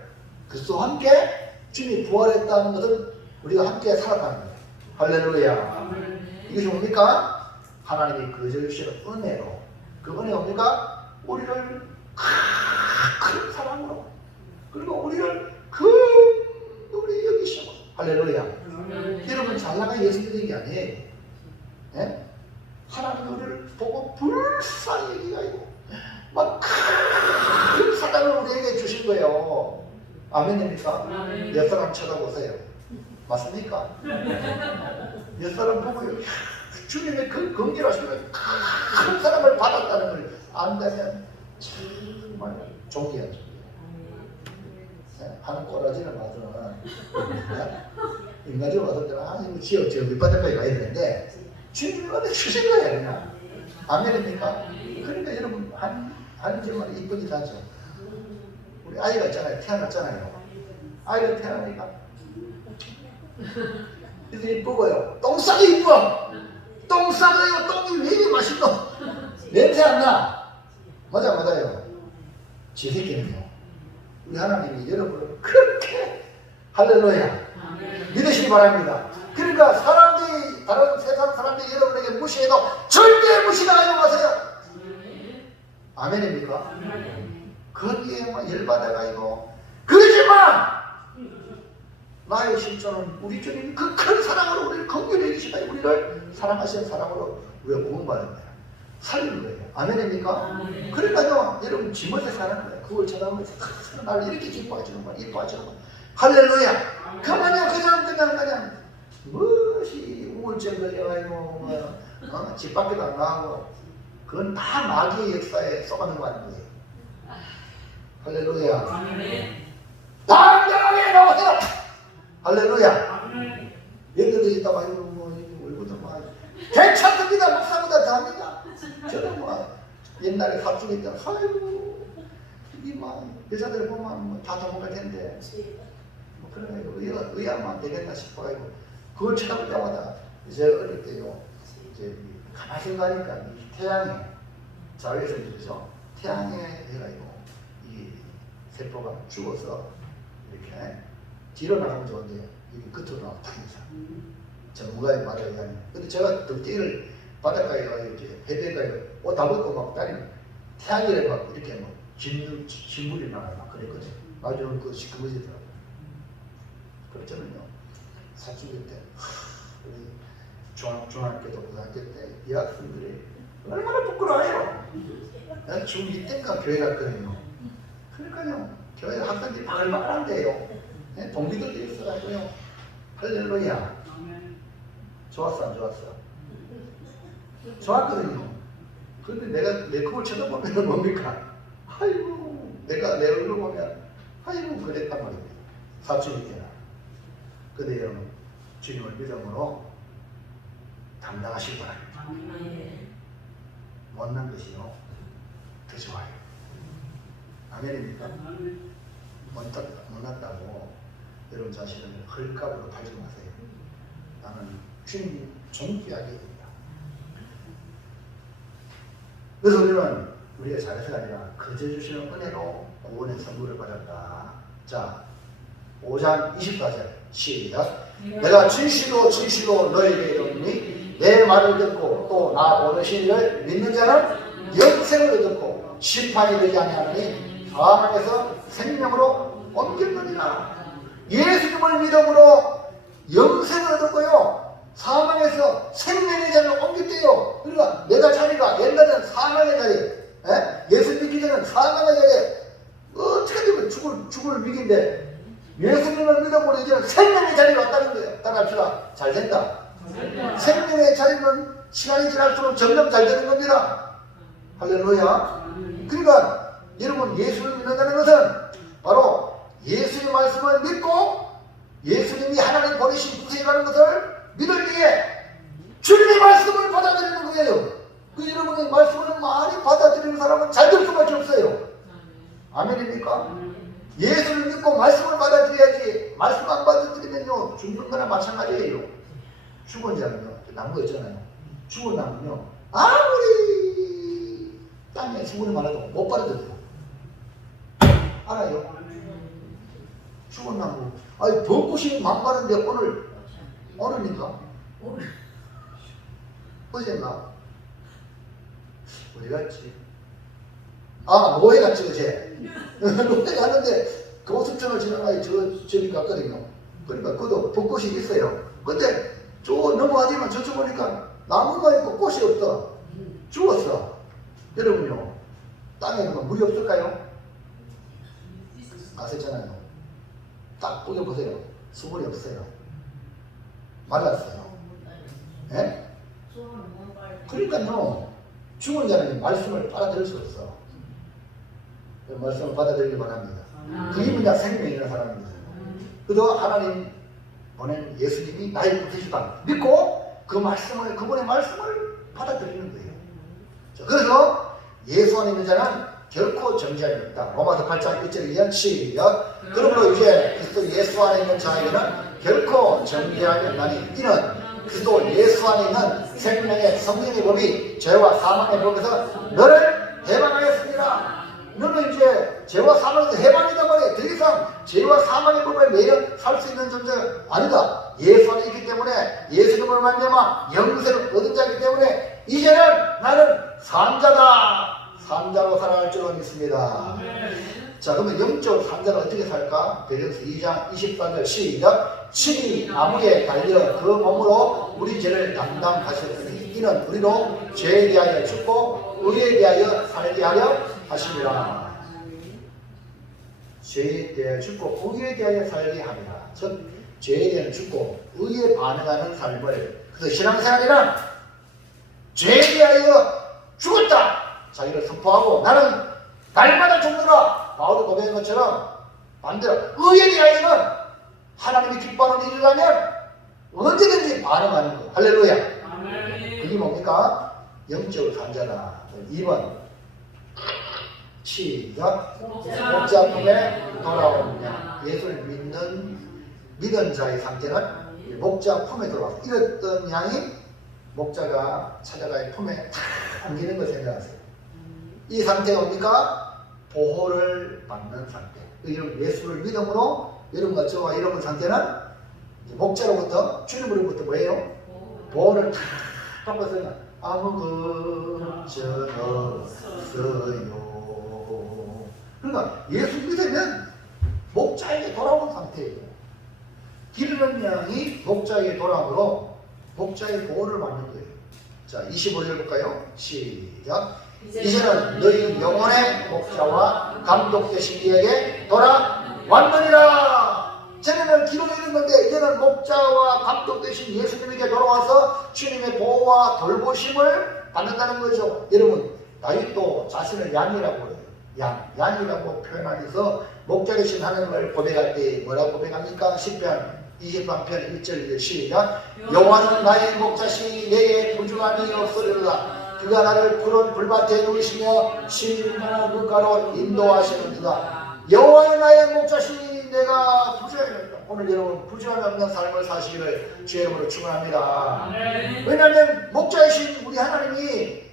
그리스도와 함께 주님이 부활했다는 것은 우리가 함께 살았다는 거예요. 할렐루야. 이것이 뭡니까? 하나님이 거저주시는 은혜로. 그 은혜가 뭡니까? 우리를 큰 사랑으로, 그리고 우리를 우리 여기시고. 할렐루야. 여러분 잘나가 예수 믿는 게 아니에요. 예? 하나님이 우리를 보고 불쌍히 여기가지고 막 큰 사랑을 우리에게 주신 거예요. 아멘입니까? 옆 사람 쳐다보세요. 맞습니까? 옆 사람 보고요. 주님의 그 긍휼하심을 큰 사랑을 받았다는 걸 안다면 정말 존귀한 존재. 하는 꼬라지는 맞으나 인간적으로 봤을 때는 이거 지역 저 밑바닥까지 가야 되는데 주님이 어디 주신 거야 그냥. 아멘입니까? 그러니까 여러분 하는 질문 이쁘지 않죠? 우리 아이가 있잖아요. 태어났잖아요. 아이가 태어나니까 이렇게 이쁘고요. 똥 싸도 이뻐. 똥 싸도요. 똥이 왜 이리 맛있노? 냄새 안 나. 맞아요. 제 새끼는요. 우리 하나님이 여러분을 그렇게 할렐루야 믿으시기 바랍니다. 그러니까 사람들이 다른 세상 사람들이 여러분에게 무시해도 절대 무시하지 마세요. 아멘입니까? 거기에 막 열받아가지고 그러지 마. 나의 실존은 우리 주님이 그 큰 사랑으로 우리를 긍휼히 여기시다. 우리를 사랑하시는 사랑으로 우리가 구원받은 거야. 살리는 거예요. 아멘입니까? 그러니까요, 여러분 지멋에 사는 거예요. 그걸 쳐다보면서 나를 이렇게 기뻐하시는 거야. 이뻐하시는 거야. 할렐루야. 그냥 무엇이 우울증 걸려가지고 집 밖에도 안 나가고 그건 다 마귀의 역사에 쏘가는 거 아니에요. 할렐루야. 당당하게 나오세요. 할렐루야. 여기도 있다가 얼굴도 막 괜찮습니다. 목사보다 다합니다. 저는 뭐 옛날에 사춘기 때 아이고 이게 막 여자들 보면 다 도망갈 텐데 뭐 그런 의아만 되겠나 싶어가지고 그걸 쳐다볼 때마다 이제 어릴 때요 이제 가만히 생각하니까 태양에 자외선 그죠? 태양에 해가지고 이 세포가 죽어서 이렇게 뒤로 나가면 좋은데 이게 끝으로 나와 다니죠. 전문가의 말에 의하면. 근데 제가 덕지를 바닷가에 가서 이제 해변가에 옷 다 벗고 막 다니면 태양열에 막 이렇게 막 진물이 나가요. 막 그랬거든요. 나중에 그거 시커머지더라고요. 그래서 저는요 사춘기 때 우리 중학교도 고등학교 때 여학생들이 얼마나 부끄러워요. 중2 때인가 교회 갔거든요. 그러니까요 교회 학생들이 바글바글한데요. 동기들도 있어가지고요. 할렐루야. 좋았어 안 좋았어? 좋았거든요. 그런데 내가 내 그걸 쳐다보면 뭡니까? 아이고 내가 내 얼굴 보면 아이고 그랬단 말입니다. 사춘기 때나. 근데 여러분 주님을 믿음으로 담당하시기 바랍니다. 못난 것이요 더 좋아요. 아멘입니까? 못났다고 여러분 자신을 헐값으로 팔지 마세요. 나는 주님 존귀하게 됩니다. 그래서 우리는 우리가 잘해서가 아니라 거저 주시는 은혜로 구원의 선물을 받았다. 자, 5장 24절 시작. 내가 진실로 진실로 너에게 이르노니 내 말을 듣고 또 나 보내신 이를 믿는 자는 영생을 얻고 심판이 되지 아니하느니 사망에서 생명으로 옮겼느니라. 예수님을 믿음으로 영생을 얻었고요, 사망에서 생명의 자리로 옮겼대요. 그러니까 내가 자리가 옛날에는 사망의 자리, 예수 믿기 전에는 사망의 자리에 어떻게 되면 죽을 위기인데 예수님을 믿어보니 이제는 생명의 자리가 왔다는 거예요. 따라합시다. 잘 된다. 생명의 자리는 시간이 지날수록 점점 잘 되는 겁니다. 할렐루야. 그러니까 여러분 예수를 믿는다는 것은 바로 예수의 말씀을 믿고 예수님이 하나님 보내신 구세라는 것을 믿을 때에 주님의 말씀을 받아들이는 거예요. 그 여러분의 말씀을 많이 받아들이는 사람은 잘 될 수밖에 없어요. 아멘입니까? 예수를 믿고 말씀을 받아들여야지. 말씀 안 받아들이면요 죽는 거나 마찬가지예요. 죽은 자는요, 나무가 있잖아요. 죽은 나무는요 아무리 땅에 수분이 많아도 못 받아들여요. 알아요? 죽은 나무. 아니 벚꽃이 많은데 오늘입니까? 어제인가? 어디 갔지? 아, 노예 갔지 어제. 노예 갔는데 교습천을 지나가야 저기 갔거든요. 그러니까 그것도 벚꽃이 있어요. 근데 저 넘어가지만 저쪽 보니까 나무가 있고 꽃이 없어. 죽었어. 여러분요, 땅에 물이 없을까요? 아셨잖아요. 딱 보여보세요. 수분이 없어요. 말랐어요. 예? 그러니까요, 죽은 자는 말씀을 받아들일 수 없어. 말씀을 받아들이기 바랍니다. 그게 뭐냐? 생명이라는 사람입니다. 그래도 하나님 보낸 예수님이 나의 구세주다 믿고 그 말씀을, 그분의 말씀을 받아들이는 거예요. 자, 그래서 예수 안에 있는 자는 결코 정죄함이 없다. 로마서 8장 1절에 의한 시작. 그러므로 이제 그리스도 예수 안에 있는 자에게는 결코 정죄함이 없나니 이는 그리스도 예수 안에 있는 생명의 성령의 법이 죄와 사망의 법에서 너를 해방하였습니다. 너는 이제 죄와 사망에서 해방이단 말이에요. 더 이상 죄와 사망의 법에 매여 살 수 있는 존재가 아니다. 예수 안에 있기 때문에, 예수님을 말미암아 영생을 얻은 자이기 때문에 이제는 나는 산자다. 산자로 살아갈 줄로 믿습니다. 자, 그러면 영적 산자는 어떻게 살까? 베드로서 2장 24절 시작. 친히 나무에 달려 그 몸으로 우리 죄를 담당하셨으니 이는 우리로 죄에 대하여 죽고 의에 대하여 살게 하려 하심이라. 죄에 대하여 죽고 의에 대하여 살게 합니다. 즉 죄에 대하여 죽고 의에 반응하는 삶을, 그래서 신앙생활이란 죄에 대하여 죽었다 자기를 선포하고 나는 날마다 죽노라 바울이 고백한 것처럼 반대로 의에 대하여는 하나님이 기뻐하는 일이라면 언제든지 반응하는 것. 할렐루야. 그게 뭡니까? 영적 산자다. 2번 시작. 목자품에 돌아오느냐. 예수를 믿은 자의 상태는 목자품에 돌아와서 잃었던 양이 목자가 찾아가야 품에 탁 안기는 걸 생각하세요. 이 상태가 뭡니까? 보호를 받는 상태. 예수를 믿음으로 여러분과 저와 여러분 상태는 목자로부터, 주님으로부터 뭐예요? 보호를 탁 받아서 아무 걱정 없어요. 그러니까 예수 믿으면 목자에게 돌아오는 상태예요. 기르는 양이 목자에게 돌아오므로 목자의 보호를 받는 거예요. 자, 25절 볼까요? 시작. 이제는 너희 영혼의 목자와 감독 되신 이에게 돌아왔느니라. 전에는 기록이 있는데 이제는 목자와 감독 대신 예수님에게 돌아와서 주님의 보호와 돌보심을 받는다는 거죠. 여러분, 다윗도 자신을 양이라고 그래요. 양이라고 표현하면서 목자 되신 하나님을 고백할 때 뭐라고 고백합니까? 10편 23편 1절 시작. 여호와는 나의 목자시니 내게 부족함이 없으리로다. 그가 나를 푸른 불밭에 누우시며 신명한 물가로 인도하시는도다. 여호와는 나의 목자시니 내가 부족함이 없다. 오늘 여러분 부족함이 없는 삶을 사시기를 주의 이름으로 축원합니다. 왜냐하면 목자이신 우리 하나님이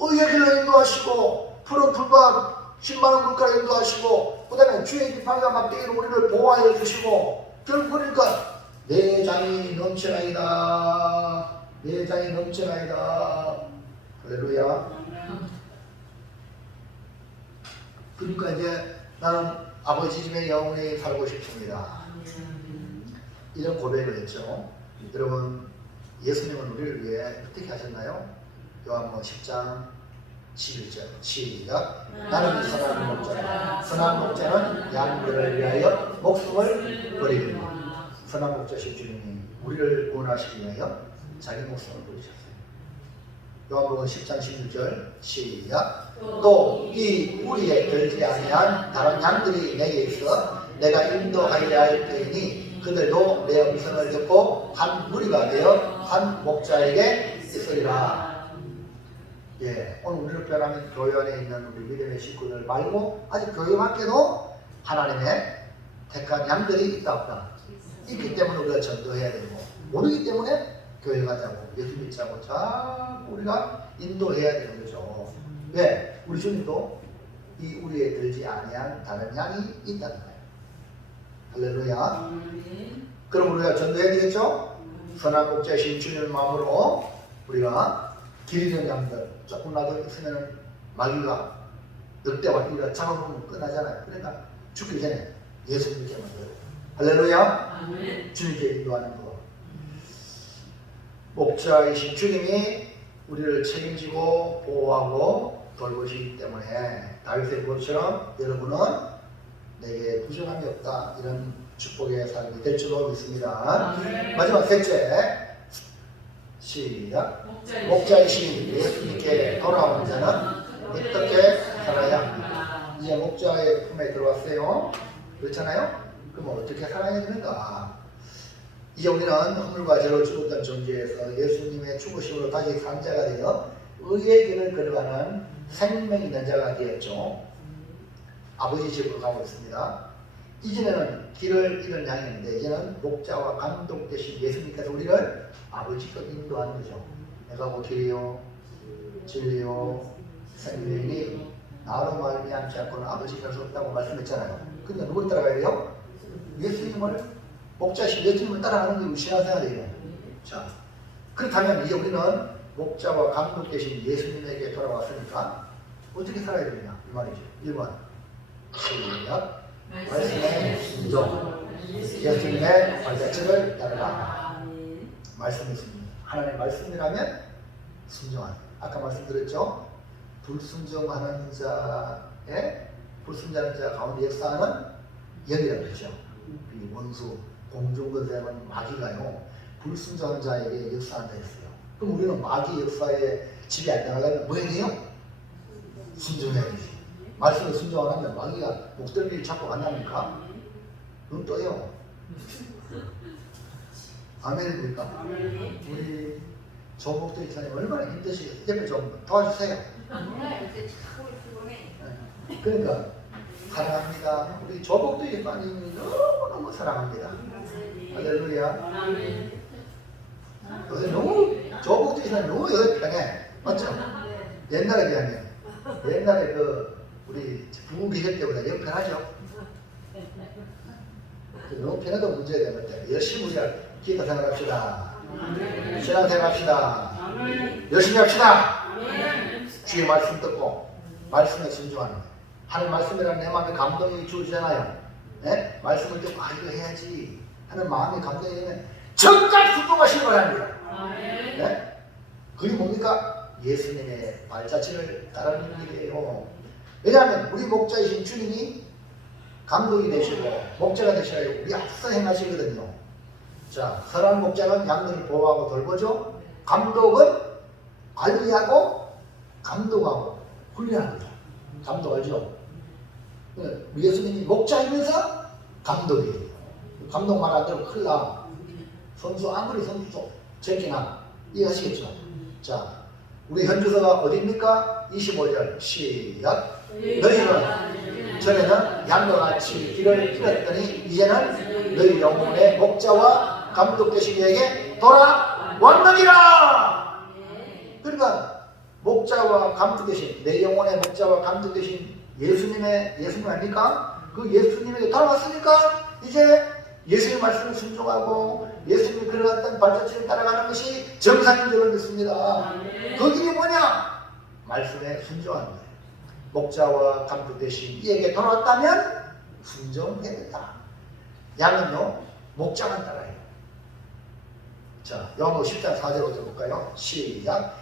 의의 길로 인도하시고 푸른 불밭 신망한 물가로 인도하시고 그 다음에 주의 비판과 막대기로 우리를 보호하여 주시고 결국 보니까 내 장이 넘쳐나이다. 내 장이 넘쳐나이다. 할렐루야. 그러니까 이제 나는 아버지 집에 영원히 살고 싶습니다. 이런 고백을 했죠. 여러분, 예수님은 우리를 위해 어떻게 하셨나요? 요한복음 10장 11절 시작. 나는 선한 목자라. 선한 목자는 양들을 위하여 목숨을 버리리니. 선한 목자신 주님이 우리를 구원하시기 위하여 자기 목숨을 버리셨어요. 요한복음 10장 16절 시작. 또 이 우리에 들지 아니한 다른 양들이 내게 있어 내가 인도하여야 할 때이니 그들도 내 음성을 듣고 한 무리가 되어 한 목자에게 있으리라. 예, 오늘 우리를 표현하면 교회 안에 있는 우리 믿음의 식구들 말고 아직 교회 밖에도 하나님의 택한 양들이 있다 없다. 있기 때문에 우리가 전도해야 되고 모르기 때문에 교회 가자고 예수 믿자고 자꾸 우리가 인도해야 되는 거죠. 왜? 우리 주님도 이 우리에 들지 아니한 다른 양이 있다는 거예요. 할렐루야. 그럼 우리가 전도해야 되겠죠? 선한 목자이신 주님의 마음으로 우리가 기르는 양들 조금라도 있으면 마귀가 늑대와 우리가 잡아보면 끝나잖아요. 그러니까 죽기 전에 예수 믿게 만들어요. 할렐루야. 주님께 인도하는 거. 목자이신 주님이 우리를 책임지고 보호하고 돌보시기 때문에 다윗의 구처럼 여러분은 내게 부족함이 없다 이런 축복의 삶이 될 줄로 믿습니다. 마지막 셋째 시작. 목자이신 예수님께 돌아온 자는 어떻게 살아야 합니까? 이제 목자의 품에 들어왔어요. 그렇잖아요? 그럼 어떻게 살아야 되는가? 이제 우리는 허물과 죄로 죽었던 존재에서 예수님의 죽으심으로 다시 산 자가 되어 의의 길을 걸어가는 생명 있는 자가 되었죠. 아버지 집으로 가고 있습니다. 이전에는 길을 잃은 양이었는데 이제는 목자와 감독 대신 예수님께서 우리를 아버지로 인도하는 거죠. 내가 곧 길이요 진리요 생명이니 나로 말미암지 않고는 아버지께 갈 수 없다고 말씀했잖아요. 근데 누굴 따라가야 돼요? 예수님을 목자신 예수님을 따라가는 게 우리 신앙생활이에요. 자, 그렇다면 이제 우리는 목자와 감독 대신 예수님에게 돌아왔으니까 어떻게 살아야 되느냐 이 말이죠. 1번 시작. 말씀의 순종. 예수님의 발자취를 따르라. 말씀이 순종. 하나님의 말씀이라면 순종하는. 아까 말씀드렸죠. 불순종하는 자의 불순종하는 자 가운데 역사하는 영이라고 했죠. 이 원수 공중거대는 마귀가요 불순종하는 자에게 역사한다 했어요. 그럼 우리는 마귀 역사에 지배 안 당하려면 뭐 해야 돼요? 순종해야 되지. 말씀에 순종 안 하면 마귀가 목덜미를 잡고 간다니까 눈 떠요. 아멘입니까? 우리 조목들이 있잖아요. 얼마나 힘드시겠어요. 옆에 좀 도와주세요. 그러니까 사랑합니다. 우리 조목들이 많이 너무너무 사랑합니다. 할렐루야. 요새 너무 조목들이 너무 요새 편해. 맞죠? 옛날에 비하면 옛날에 우리 부부 계실 때보다 영 편하죠? 너무 편해도 문제가 되는 것 때문에 열심히 우리가 기도 생활합시다. 신앙생활 합시다. 열심히 합시다. 주의 말씀 듣고 말씀에 순종하는 거예요. 하는 말씀이라는 내 마음에 감동이 주잖아요. 네? 말씀을 듣고 이거 해야지 하는 마음의 감동이 되면 적극 순종하시기 바랍니다. 네? 그게 뭡니까? 예수님의 발자취를 따르는 일이에요. 왜냐하면 우리 목자이신 주님이 감독이 되시고 목자가 되셔가지고 우리 앞서 행하시거든요. 자, 선한 목자는 양들을 보호하고 돌보죠. 감독은 관리하고 감독하고 훈련합니다. 감독 알죠? 예수님이 목자이면서 감독이에요. 감독 말 안 들으면 큰일 나. 선수 아무리 선수도 제끼나 이해하시겠죠? 자, 우리 현주소가 어디입니까? 25절 시작. 너희는 전에는 양과 같이 길을 잃었더니 이제는 너희 영혼의 목자와 감독 되신 이에게 돌아왔느니라. 그러니까 목자와 감독 되신 내 영혼의 목자와 감독 되신 예수님 아닙니까? 그 예수님에게 돌아왔으니까 이제 예수님 말씀을 순종하고 예수님이 걸어갔던 발자취를 따라가는 것이 정상인 줄로 믿습니다. 그 길이 뭐냐? 말씀에 순종하는 거예요. 목자와 감독 되신 이에게 돌아왔다면 순종해야 된다. 양은요 목자만 따라요. 자, 요한복음 10장 4절로 들어볼까요? 시작.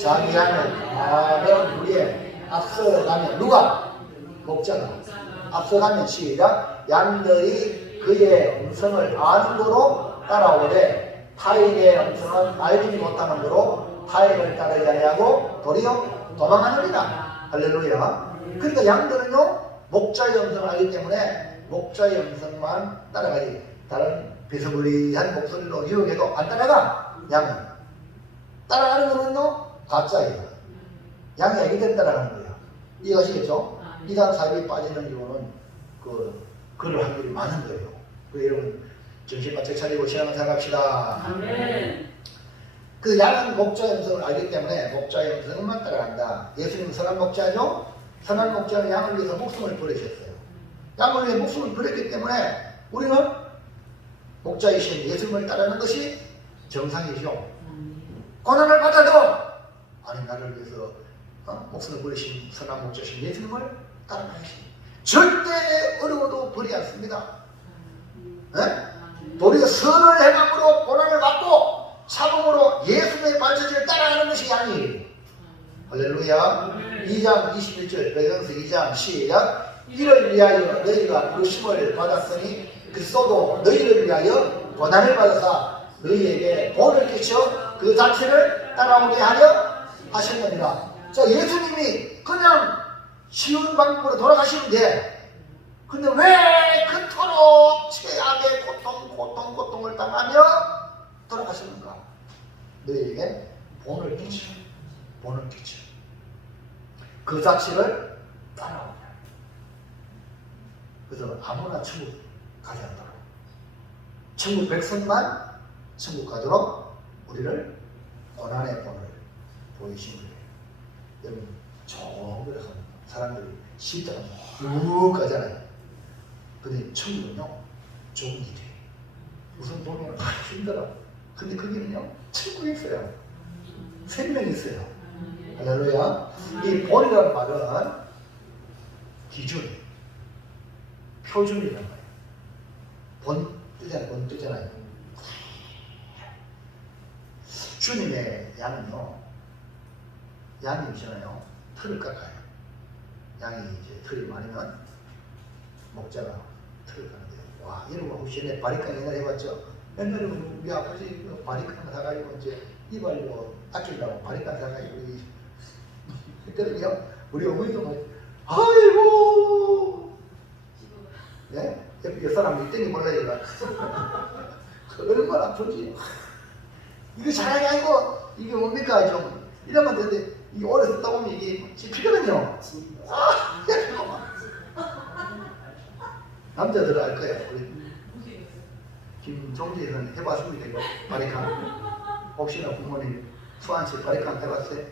자기 양은 우리의 앞서가면 누가? 목자가 앞서가면 시작. 양들이 그의 음성을 아는 거로 따라오되 타인의 음성은 알지 못하는 거로 타인을 따르지 아니하고 도리어 도망하느니라. 할렐루야. 그러니까 양들은요 목자의 음성을 알기 때문에 목자의 음성만 따라가지 다른 비스무리한 목소리로 유혹해도 안 따라가. 양은 따라가는 거는요 가짜예요. 양이 애기들 따라가는 거예요. 이해하시겠죠? 이단 사입에 빠지는 이유는 그럴 확률이 많은 거예요. 그래서 여러분 정신 바짝 차리고 신앙을 생각합시다. 아멘. 그 양은 목자의 음성을 알기 때문에 목자의 음성만 따라간다. 예수님은 선한 목자죠? 선한 목자는 양을 위해서 목숨을 버리셨어요. 양을 위해 목숨을 버렸기 때문에 우리는 목자이신 예수님을 따르는 것이 정상이죠. 고난을 받아도 아니 나를 위해서 목숨을 버리신 선한 목자신 예수님을 따라가야지. 절대 어려워도 버리지 않습니다. 도리어 선을 행함으로 고난을 받고 참음으로 예수님의 발자취를 따라가는 것이 양이에요. 할렐루야. 2장 21절 베드로전서 2장 시작. 이를 위하여 너희가 부르심을 받았으니 그리스도도 너희를 위하여 고난을 받아서 너희에게 본을 끼쳐 그 자체를 따라오게 하려 하셨느니라. 자, 예수님이 그냥 쉬운 방법으로 돌아가시면 돼. 근데 왜 그토록 최악의 고통을 당하며 돌아가시는가? 너희에게 본을 끼쳐. 그 자체를 따라오냐. 그래서 아무나 천국 가지 않도록 천국 백성만 천국 가도록 우리를 고난의 본을 보이신 거예요. 여러분 조금 사람들이 십자가 쭉 가잖아요. 근데 천국은요 좋은 길이에요. 우선 보면 힘들어. 근데 그 길은요 천국에 있어요. 생명이 있어요. 할렐루야. 이 본이라는 말은 기준, 표준이란 말이에요. 본 뜨잖아요. 주님의 양은요, 양이잖아요. 털을 깎아요. 양이 이제 털이 많으면 목자가 털을 깎는데, 와, 이런 거 혹시 옛날에 바리깡 옛날에 해봤죠? 옛날에 우리 아버지 바리깡 사가지고 이제 이발로 아끼려고 바리깡 사가지고 했거든요. 우리 어머니도 막, 아이고! 네? 옆 사람 이때니 몰라요. 얼마나 아프지? 이거 자랑이 아니고, 이게 뭡니까? 좀, 이러면 되는데, 이게 오래 듣다 보면 이게 찝히거든요. 아! 남자들은 알 거예요. 우리 김종재 선생 해봤습니까? 이거? 바리깡. 혹시나 부모님 수환씨 바리깡 해봤어요?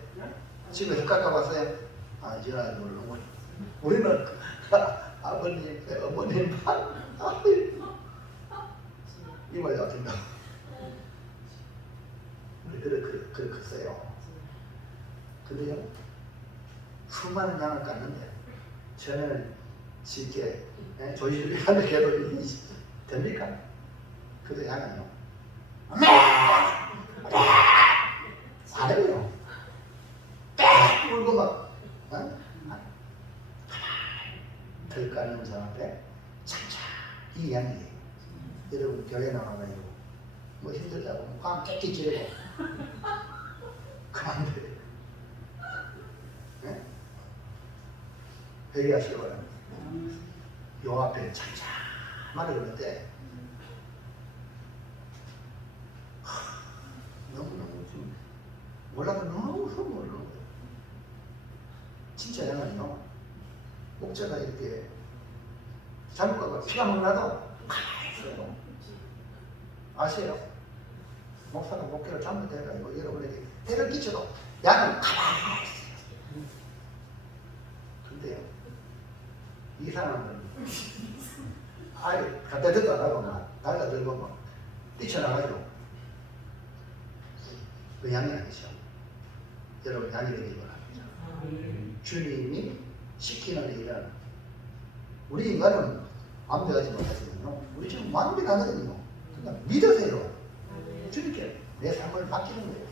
집에서 깎아봤어요? 아, 이제는 모르고. 우리는 아버님, 어머님, 이말 같은가. 우리 그렇게 컸어요. 근데요, 수많은 양을 깎는데, 저는 쉽게, 조심히 하는 게도 됩니까? 그래도 양은요, 안 해요. 울고 막, 털 까는 사람 앞에 이 양이에요. 여러분 교회 나가가지고 뭐 힘들다고 꽝 깨끼 찌르고 그만 돼. 네? 회개하시기 바랍니다. 요 앞에 참참하게 그러는데 너무너무 좀 몰라도 너무 흠모르는 거예요. 진짜 양은요 목자가 이렇게 잘못 가고 피가 막 나도 가만히 있어요. 아세요? 목사가 목회를 잘못해가지고 여러분에게 해를 끼쳐도 양은 가만히 있어요. 근데요 이 사람은 아예 갖다 듣도 안 하고 막 달라들고 막 뛰쳐나가죠. 그 양이 아니죠. 여러분 양이 되기 바랍니다. 주님이 시키는 일은 우리 인간은 완벽하지 못하지만요 우리 지금 완벽하거든요. 그러니까 믿으세요. 주님께 내 삶을 맡기는 거예요.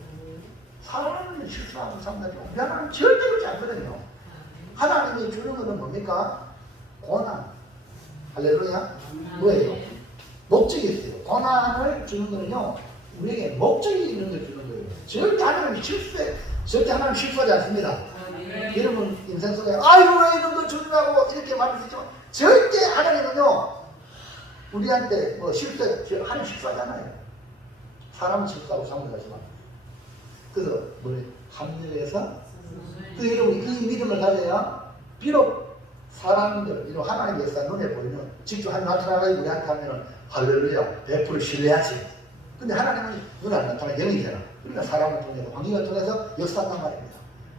사람은 실수하고 산다죠. 우리 하나님 절대 그렇지 않거든요. 하나님이 주는 것은 뭡니까? 고난. 할렐루야. 뭐예요? 목적이 있어요. 고난을 주는 거는요 우리에게 목적이 있는 걸 주는 거예요. 절대 하나님 실수해. 절대 하나님 실수하지 않습니다. 여러분 인생 속에 아이고 왜 이런 걸 주냐고 이렇게 말할 수 있지만 절대 하나님은요 우리한테 뭐 실수해. 하나님 실수하잖아요. 사람은 실수하고 잘못하지만 그래서 뭘 합리해서 그 여러분 이 믿음을 가져야 비록 사람들 이런 하나님께서 눈에 보이는 직접 하나님 나타나가지고 우리한테 하면은 할렐루야 100% 신뢰하지. 근데 하나님은 눈에 안 나타나 영이잖아. 그러니까 사람을 통해서 환경을 통해서 역사한단 말입니다.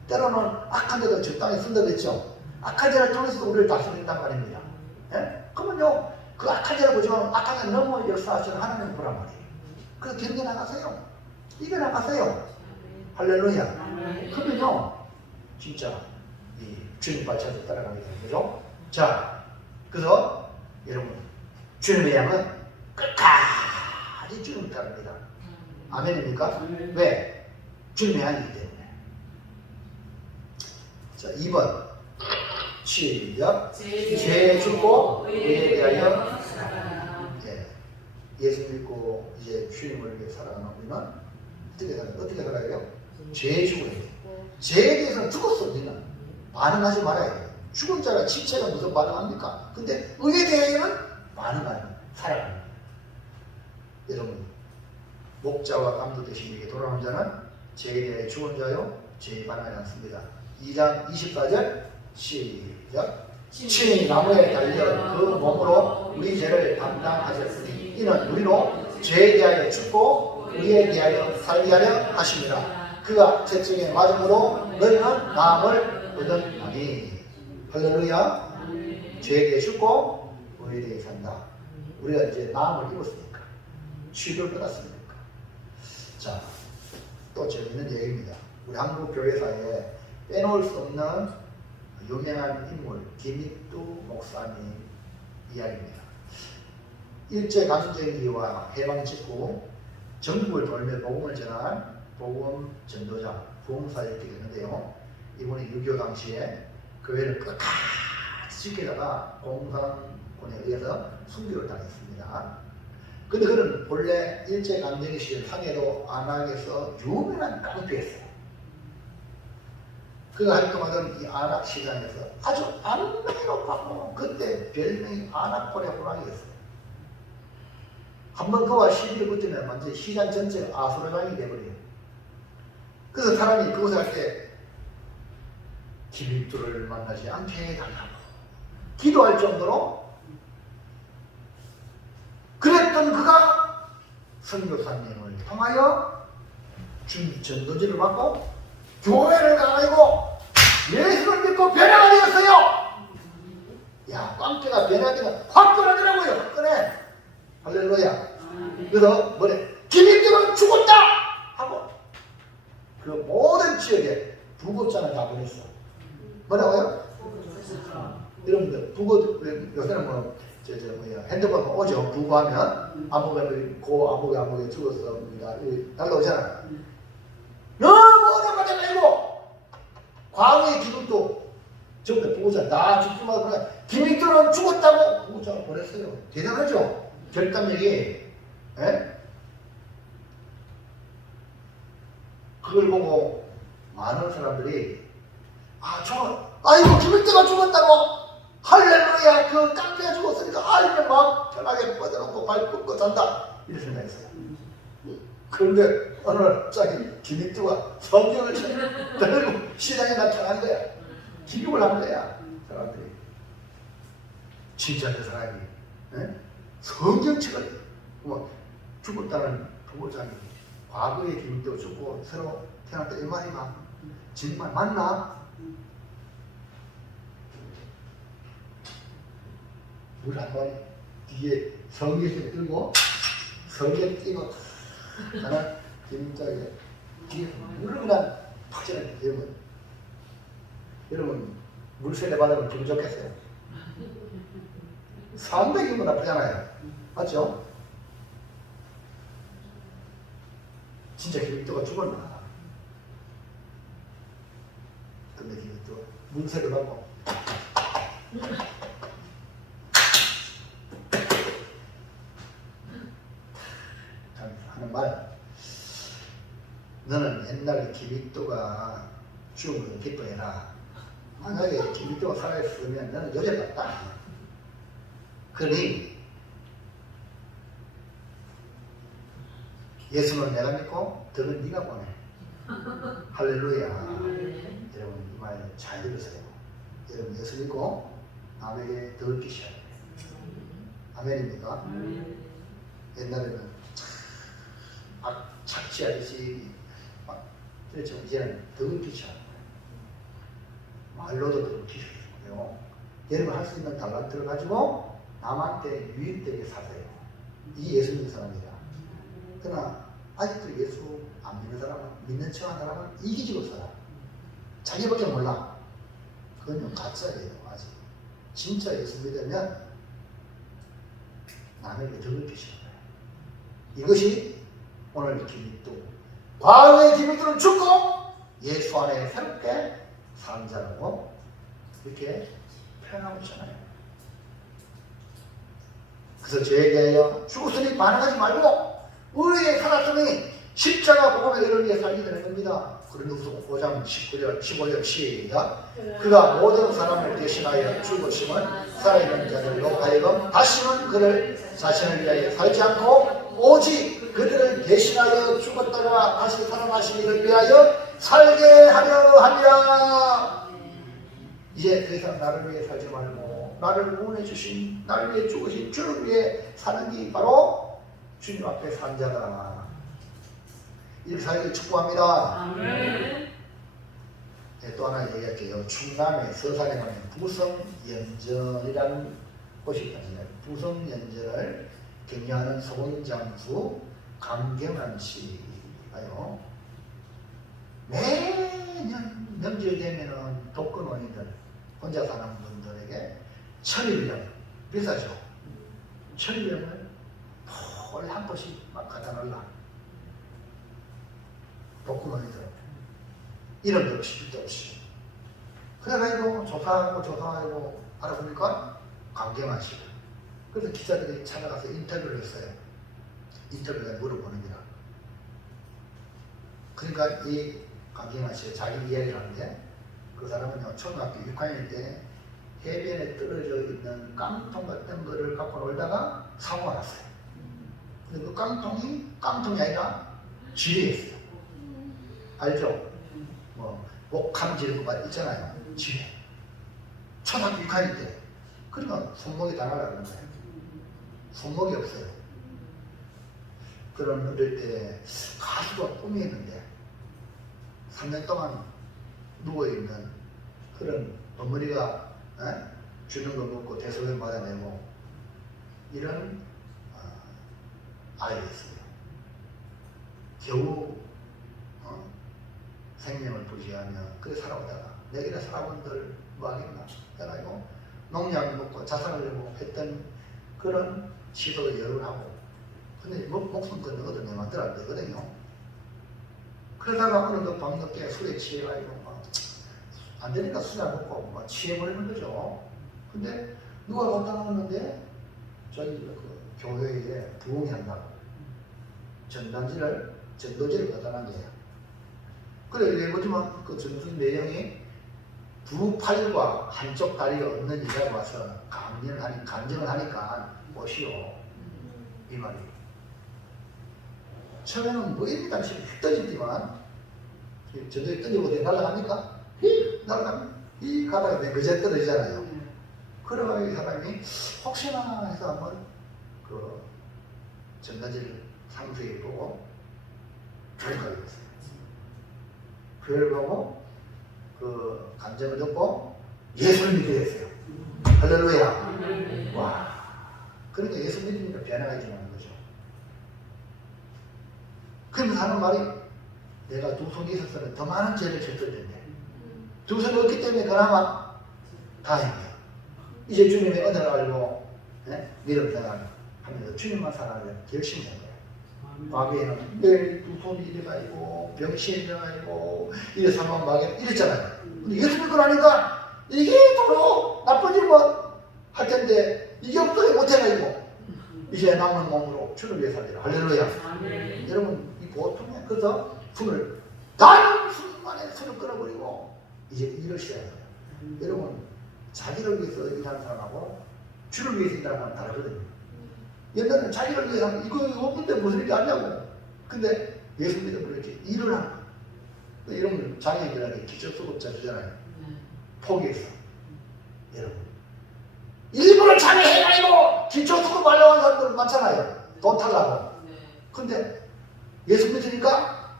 때로는 악한 데도 적당히 쓴다고 했죠. 악한 데를 통해서도 우리를 다스린단 말입니다. 예? 그러면요 그 악한 데를 보지만 악한 데 너무 역사하시는 하나님을 보란 말이에요. 그래서 견뎌나가세요. 이겨나가세요. 할렐루야. 그러면요 진짜 이 주님 발차도 따라가게 되는 거죠. 자, 그래서 여러분 주님의 양은 끝까지 주님을 따릅니다. 아멘입니까? 왜? 주님의 양이기 때문에. 자, 2번 시작. 죄 죽고 의에 대하여 살아가라. 예수 믿고 이제 주님을 위해 살아가는 우리는 어떻게 살아요? 죄에 죽어야 돼요. 죄에 대해서는 죽었어. 우리는 반응하지 말아야 돼요. 죽은 자가 지체가 무슨 반응합니까? 근데 의에 대하여는 반응하는 살아가는. 여러분 목자와 감도 되신 이에게 돌아온 자는 죄에 대하여 죽은 자요 죄에 반응하지 않습니다. 2장 24절 시작. 친히 나무에 달려 그 몸으로 우리 죄를 담당하셨으니 이는 우리로 죄에 대하여 죽고 의에 대하여 살게 하려 하십니다. 그가 채찍에 맞음으로 너희는 나음을 얻었나니. 할렐루야. 죄에 대해 죽고 의에 대해 산다. 우리가 이제 나음을 입었으니까 치료를 받았으니까. 자, 또 재밌는 얘기입니다. 우리 한국 교회사에 빼놓을 수 없는 유명한 인물 김익두 목사님 이야기입니다. 일제강점기와 해방 직후 전국을 돌며 복음을 전한 복음 전도자 부흥사였게 되는데요. 이분이 6.25 당시에 교회를 끝까지 지키다가 공산군에 의해서 순교를 당했습니다. 근데 그는 본래 일제강점기 시절 상해도 안악에서 유명한 깡패였어요. 그가 활동하던 이 안악 시장에서 아주 안명이 높았고 그때 별명이 안악벌의 호랑이였어요. 한번 그와 시비를 붙으면 완전히 시장 전체가 아수라장이 되어버려요. 그래서 사람이 그곳에 갈 때 김익두를 만나지 않게 해달라고 기도할 정도로 그랬던 그가 선교사님을 통하여 전도지를 받고 교회를 가가지고 예수를 믿고 변화가 되었어요. 야, 깡패가 변화되면 화끈하더라고요. 화끈해. 할렐루야. 그래서 뭐래? 김익두는 죽었다! 하고 그 모든 지역에 부고장을 다 보냈어. 뭐라고요? 여러분들 부고 요새는 뭐 핸드폰 오죠. 부고하면 아무개 죽었어. 날라오잖아. 너무 어려워가지고 광우의 기분도 전부 부고장 나 죽지 말고 김익두는 죽었다고 부고장 문자가 보냈어요. 대단하죠? 결단력이. 예? 그걸 보고 많은 사람들이 아이고 김일태가 죽었다고 할렐루야 그 깡패가 죽었으니까 아이고 막 편하게 뻗어놓고 발 뻗고 잔다 이런 생각했어요. 그런데 어느 날 갑자기 김일태가 성경을 들고 시장에 나타난 거야. 기록을 한 거야. 사람들이 진짜 그 사람이 성경책을 뭐 죽었다는 부부장이 과거에 김일태가 죽고 새로 태어났다 이 말이가 정말 맞나? 물 한 번 뒤에 성경책 들고 성경 띄고 하나 김일태에게 뒤에 물을 그냥 퍼지는 여러분 물세례 받으면 기분 좋겠어요? 상당히 기분 나쁘잖아요. 맞죠? 진짜 김일태가 죽었나? 근데 김일태가 물세례 받고 하는 말, 너는 옛날 김일태가 죽은 걸 기뻐해라. 만약에 김일태가 살아있으면 너는 요새 같다. 그러니 예수는 내가 믿고 덕은 네가 보내. 할렐루야. 여러분 이 말 잘 들으세요. 여러분 예수 믿고 남에게 덕을 끼셔야 돼요. 아멘입니까? 옛날에는 막 착취하듯이 막 그렇죠. 이제는 덕을 끼셔야 돼요. 말로도 덕을 끼셔요. 여러분 할 수 있는 달란트를 가지고 남한테 유익되게 사세요. 이 예수 믿는 사람이라. 그러나 아직도 예수 안 믿는 사람은, 믿는 척하는 사람은 이기지고 살아. 자기밖에 몰라. 그건 가짜예요. 아직 진짜 예수 믿으면 남에게 덕을 끼시는 거예요. 이것이 오늘 김일도, 과거의 김일도는 죽고 예수 안에 새롭게 산 자라고 이렇게 표현하고 있잖아요. 그래서 저에게 죽었으니 반응하지 말고 우리의 살았으니 십자가 복음의 의를 위해 살게 되는 겁니다. 고린도후서 5장 15절 시작. 그가 모든 사람을 대신하여 죽으심은 살아있는 자들로 하여금 다시는 그를 자신을 위하여 살지 않고 오직 그들을 대신하여 죽었다가 다시 살아나신 이를 위하여 살게 하려 함이라. 이제 더 이상 나를 위해 살지 말고 나를 구원해 주신, 나를 위해 죽으신 주를 위해 사는 게 바로 주님 앞에 산 자다. 이렇게 살기를 축복합니다. 아멘. 네, 또 하나 얘기할게요. 충남의 서산에 가면 부성연전이라는 곳이 있거든요. 부성연전을 격려하는 소원장수 강경환 씨가요. 매년 명절 되면은 독거노인들 혼자 사는 분들에게 1,000일령 비싸죠. 1,000일령을 홀 한 번씩 막 갖다 놓으려. 독거노인들 이름도 없이 필요 없이. 그래가지고 조사하고 알아보니까 강경환 씨가. 그래서 기자들이 찾아가서 인터뷰를 했어요. 인터뷰에 물어보는 거라. 그러니까 이 강경환 씨가 자기 이야기를 하는데, 그 사람은요, 초등학교 6학년 때 해변에 떨어져 있는 깡통 같은 거를 갖고 놀다가 사고가 났어요. 근데 그 깡통이 아니라 지뢰였어요. 알죠? 뭐 목함질 거 있잖아요. 지뢰. 초등학교 6학년 때. 그러니까 손목이 다 날아가는 거예요. 손목이 없어요. 그런 어릴 때 가수가 꿈이었는데 3년 동안 누워있는 그런 어머니가 주는 거 먹고 대소변 받아내고 이런 아이였어요. 겨우 생명을 부지하며 그래 살아오다가 내가 이래 살아본들 뭐 하겠나 해가지고 농약 먹고 자살하려고 했던 그런 시도를 여러 번 하고, 근데 목숨 끊는 것도 내 맘대로 안 되거든요. 그러다가 어느 밤늦게 술에 취해가지고 안 되니까 술 안 먹고 막 취해버리는 거죠. 근데 누가 갖다 놓았는데 저희 그 교회에 부흥이 한다고 전도지를 거다난 거예요. 그래 예보지만 그 전도 내용이 두 팔과 한쪽 다리가 없는 이가 와서 간증을 하니까 오시오 이 말이. 처음에는 뭐 이렇게 당시 휙 떠지지만 전도에 떠지고 어디 날아갑니까? 휙 날아가면 이 가다가 그제 떨어지잖아요. 그러면 이 사람이 혹시나 해서 한번 그 전단지를 상세히 보고 교육하게 됐어요. 교회를 보고 그 감정을 듣고 예수를 믿게 됐어요. 할렐루야. 와. 그러니까 예수 믿으니까 변화가 일어나는 거죠. 그러면서 하는 말이 내가 두 손이 있었으면 더 많은 죄를 졌을 텐데 두 손이 없기 때문에 그나마 다행이다. 이제 주님의 은혜를 알고 믿음 생활하면서 주님만 살아야 결심이 된 거예요. 과거에는 매일 두 손이 이래가 있고 병신이 일어나 있고 이래 상황 막에 이랬잖아요. 근데 예수 믿고 나니까 이게 바로 나쁜 일만 할 텐데 이게 없어요. 못해가지고 이제 남은 몸으로 주를 위해 살리라. 할렐루야. 여러분 이 보통이야. 그래서 손을 다른 순간에 손을 끊어버리고 이제 일을 시작해요. 여러분 자기를 위해서 일하는 사람하고 주를 위해서 일하는 사람은 다르거든요. 옛날에는 자기를 위해서 하면 이거 없는데 무슨 일이 아니냐고. 근데 예수 믿음으로 이렇게 일을 하는 거예요. 이런 장애인들에게 기초수급자 주잖아요. 포기했어. 여러분 일부러 장애해가지고 기초수급 하려고 하는 사람들 많잖아요. 돈 타려고. 근데 예수 믿으니까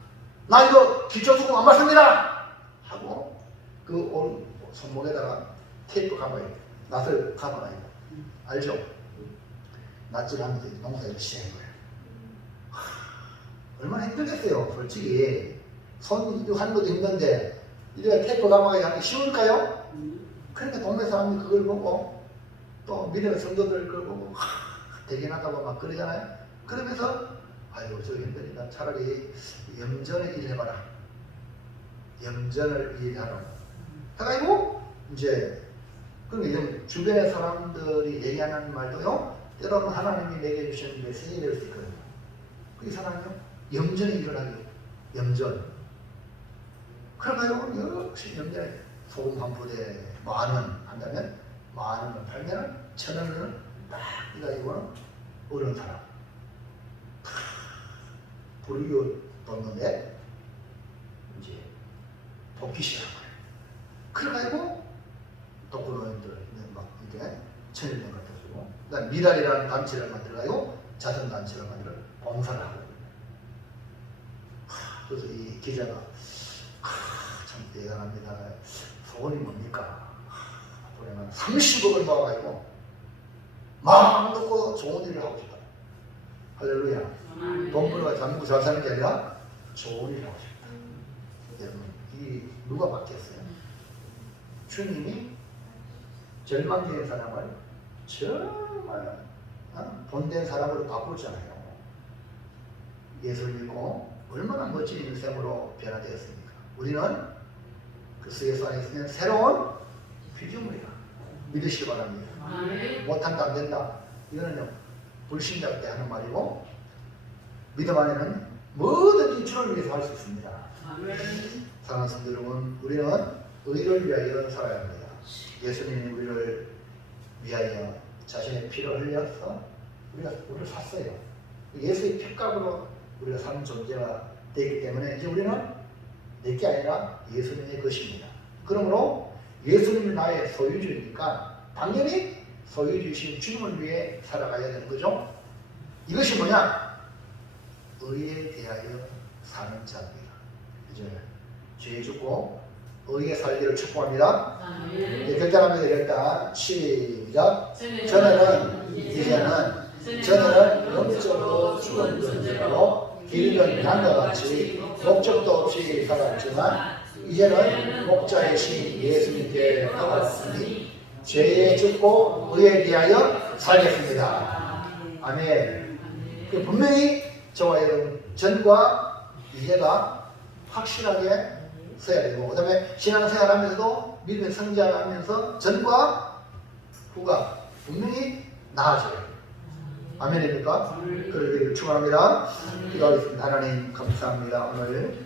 나 이거 기초수급 안 받습니다 하고 그 손목에다가 테이프 감아요. 낫을 감아요. 알죠? 낫질하면서 농사를 시작한 거예요. 얼마나 힘들겠어요. 솔직히 손 하는 것도 힘든데 이제 테이프 감아야 하기 쉬울까요? 그러니까 동네 사람이 그걸 보고 또 믿음의 성도들 그걸 보고 대견하다고 막 그러잖아요. 그러면서 아유 저 힘드니까 차라리 염전을 일해봐라. 염전을 일하라. 해가지고 이제 그리고 이런 주변의 사람들이 얘기하는 말도요. 여러분 하나님이 내게 주신 메시지를 낼 수 있거든요. 그 사람은요. 염전의 일을 하기. 염전. 그러나요. 역시 염전에 소금 한 부대 만원 한다면 만원을 팔면 1,000원을 딱 해가지고는 어려운 사람. 불교 뒀는데 이제 돕기 시작한 거예요. 그래가지고 독거노인들 막 이제 1,000원 갖다 주고 그다음 미달이라는 단체를 만들어가지고 자선단체를 만들어 봉사를 하고 그래서 이 기자가 참 대단합니다. 소원이 뭡니까? 그러면 30억을 모아가지고 마음 놓고 좋은 일을 하고 싶다. 할렐루야. 돈 벌어가 장구 잘 사는 게 아니라 좋은 일을 하고 싶다. 여러분 이 누가 바뀌었어요? 주님이 절망적인 사람을 정말 본된 사람으로 바꾸잖아요. 예수를 믿고 얼마나 멋진 인생으로 변화되었습니까? 우리는 그리스도 예수 안에 있으면 새로운 피조물이다. 믿으시기 바랍니다. 못한다 안 된다. 이거는요 불신자 때 하는 말이고 믿음 안에는 뭐든지 주를 위해서 할 수 있습니다. 사랑하는 성도 여러분, 우리는 의를 위하여 살아야 합니다. 예수님이 우리를 위하여 자신의 피를 흘려서 우리를 샀어요. 예수의 피값으로 우리가 사는 존재가 되기 때문에 이제 우리는 내게 아니라 예수님의 것입니다. 그러므로 예수님이 나의 소유주니까 당연히 소유주이신 주님을 위해 살아가야 되는 거죠. 이것이 뭐냐? 의에 대하여 사는 자입니다. 이제 죄 죽고 의에 살기를 축복합니다. 결단합니다. 일단 시작. 저는 영적으로 죽은 존재로 길은 양과 같이 목적도 없이 살았지만 이제는 목자이신 예수님께 나왔으니 죄에 죽고 의에 대하여 살겠습니다. 아멘. 분명히 저와 여러분 전과 이제가 확실하게 서야 되고 그 다음에 신앙생활하면서도 믿음의 성장하면서 전과 후가 분명히 나아져요. 아멘입니까? 그러기를 축원합니다. 기도하겠습니다. 하나님 감사합니다. 오늘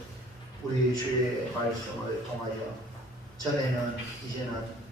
우리 주의 말씀을 통하여 전에는 이제는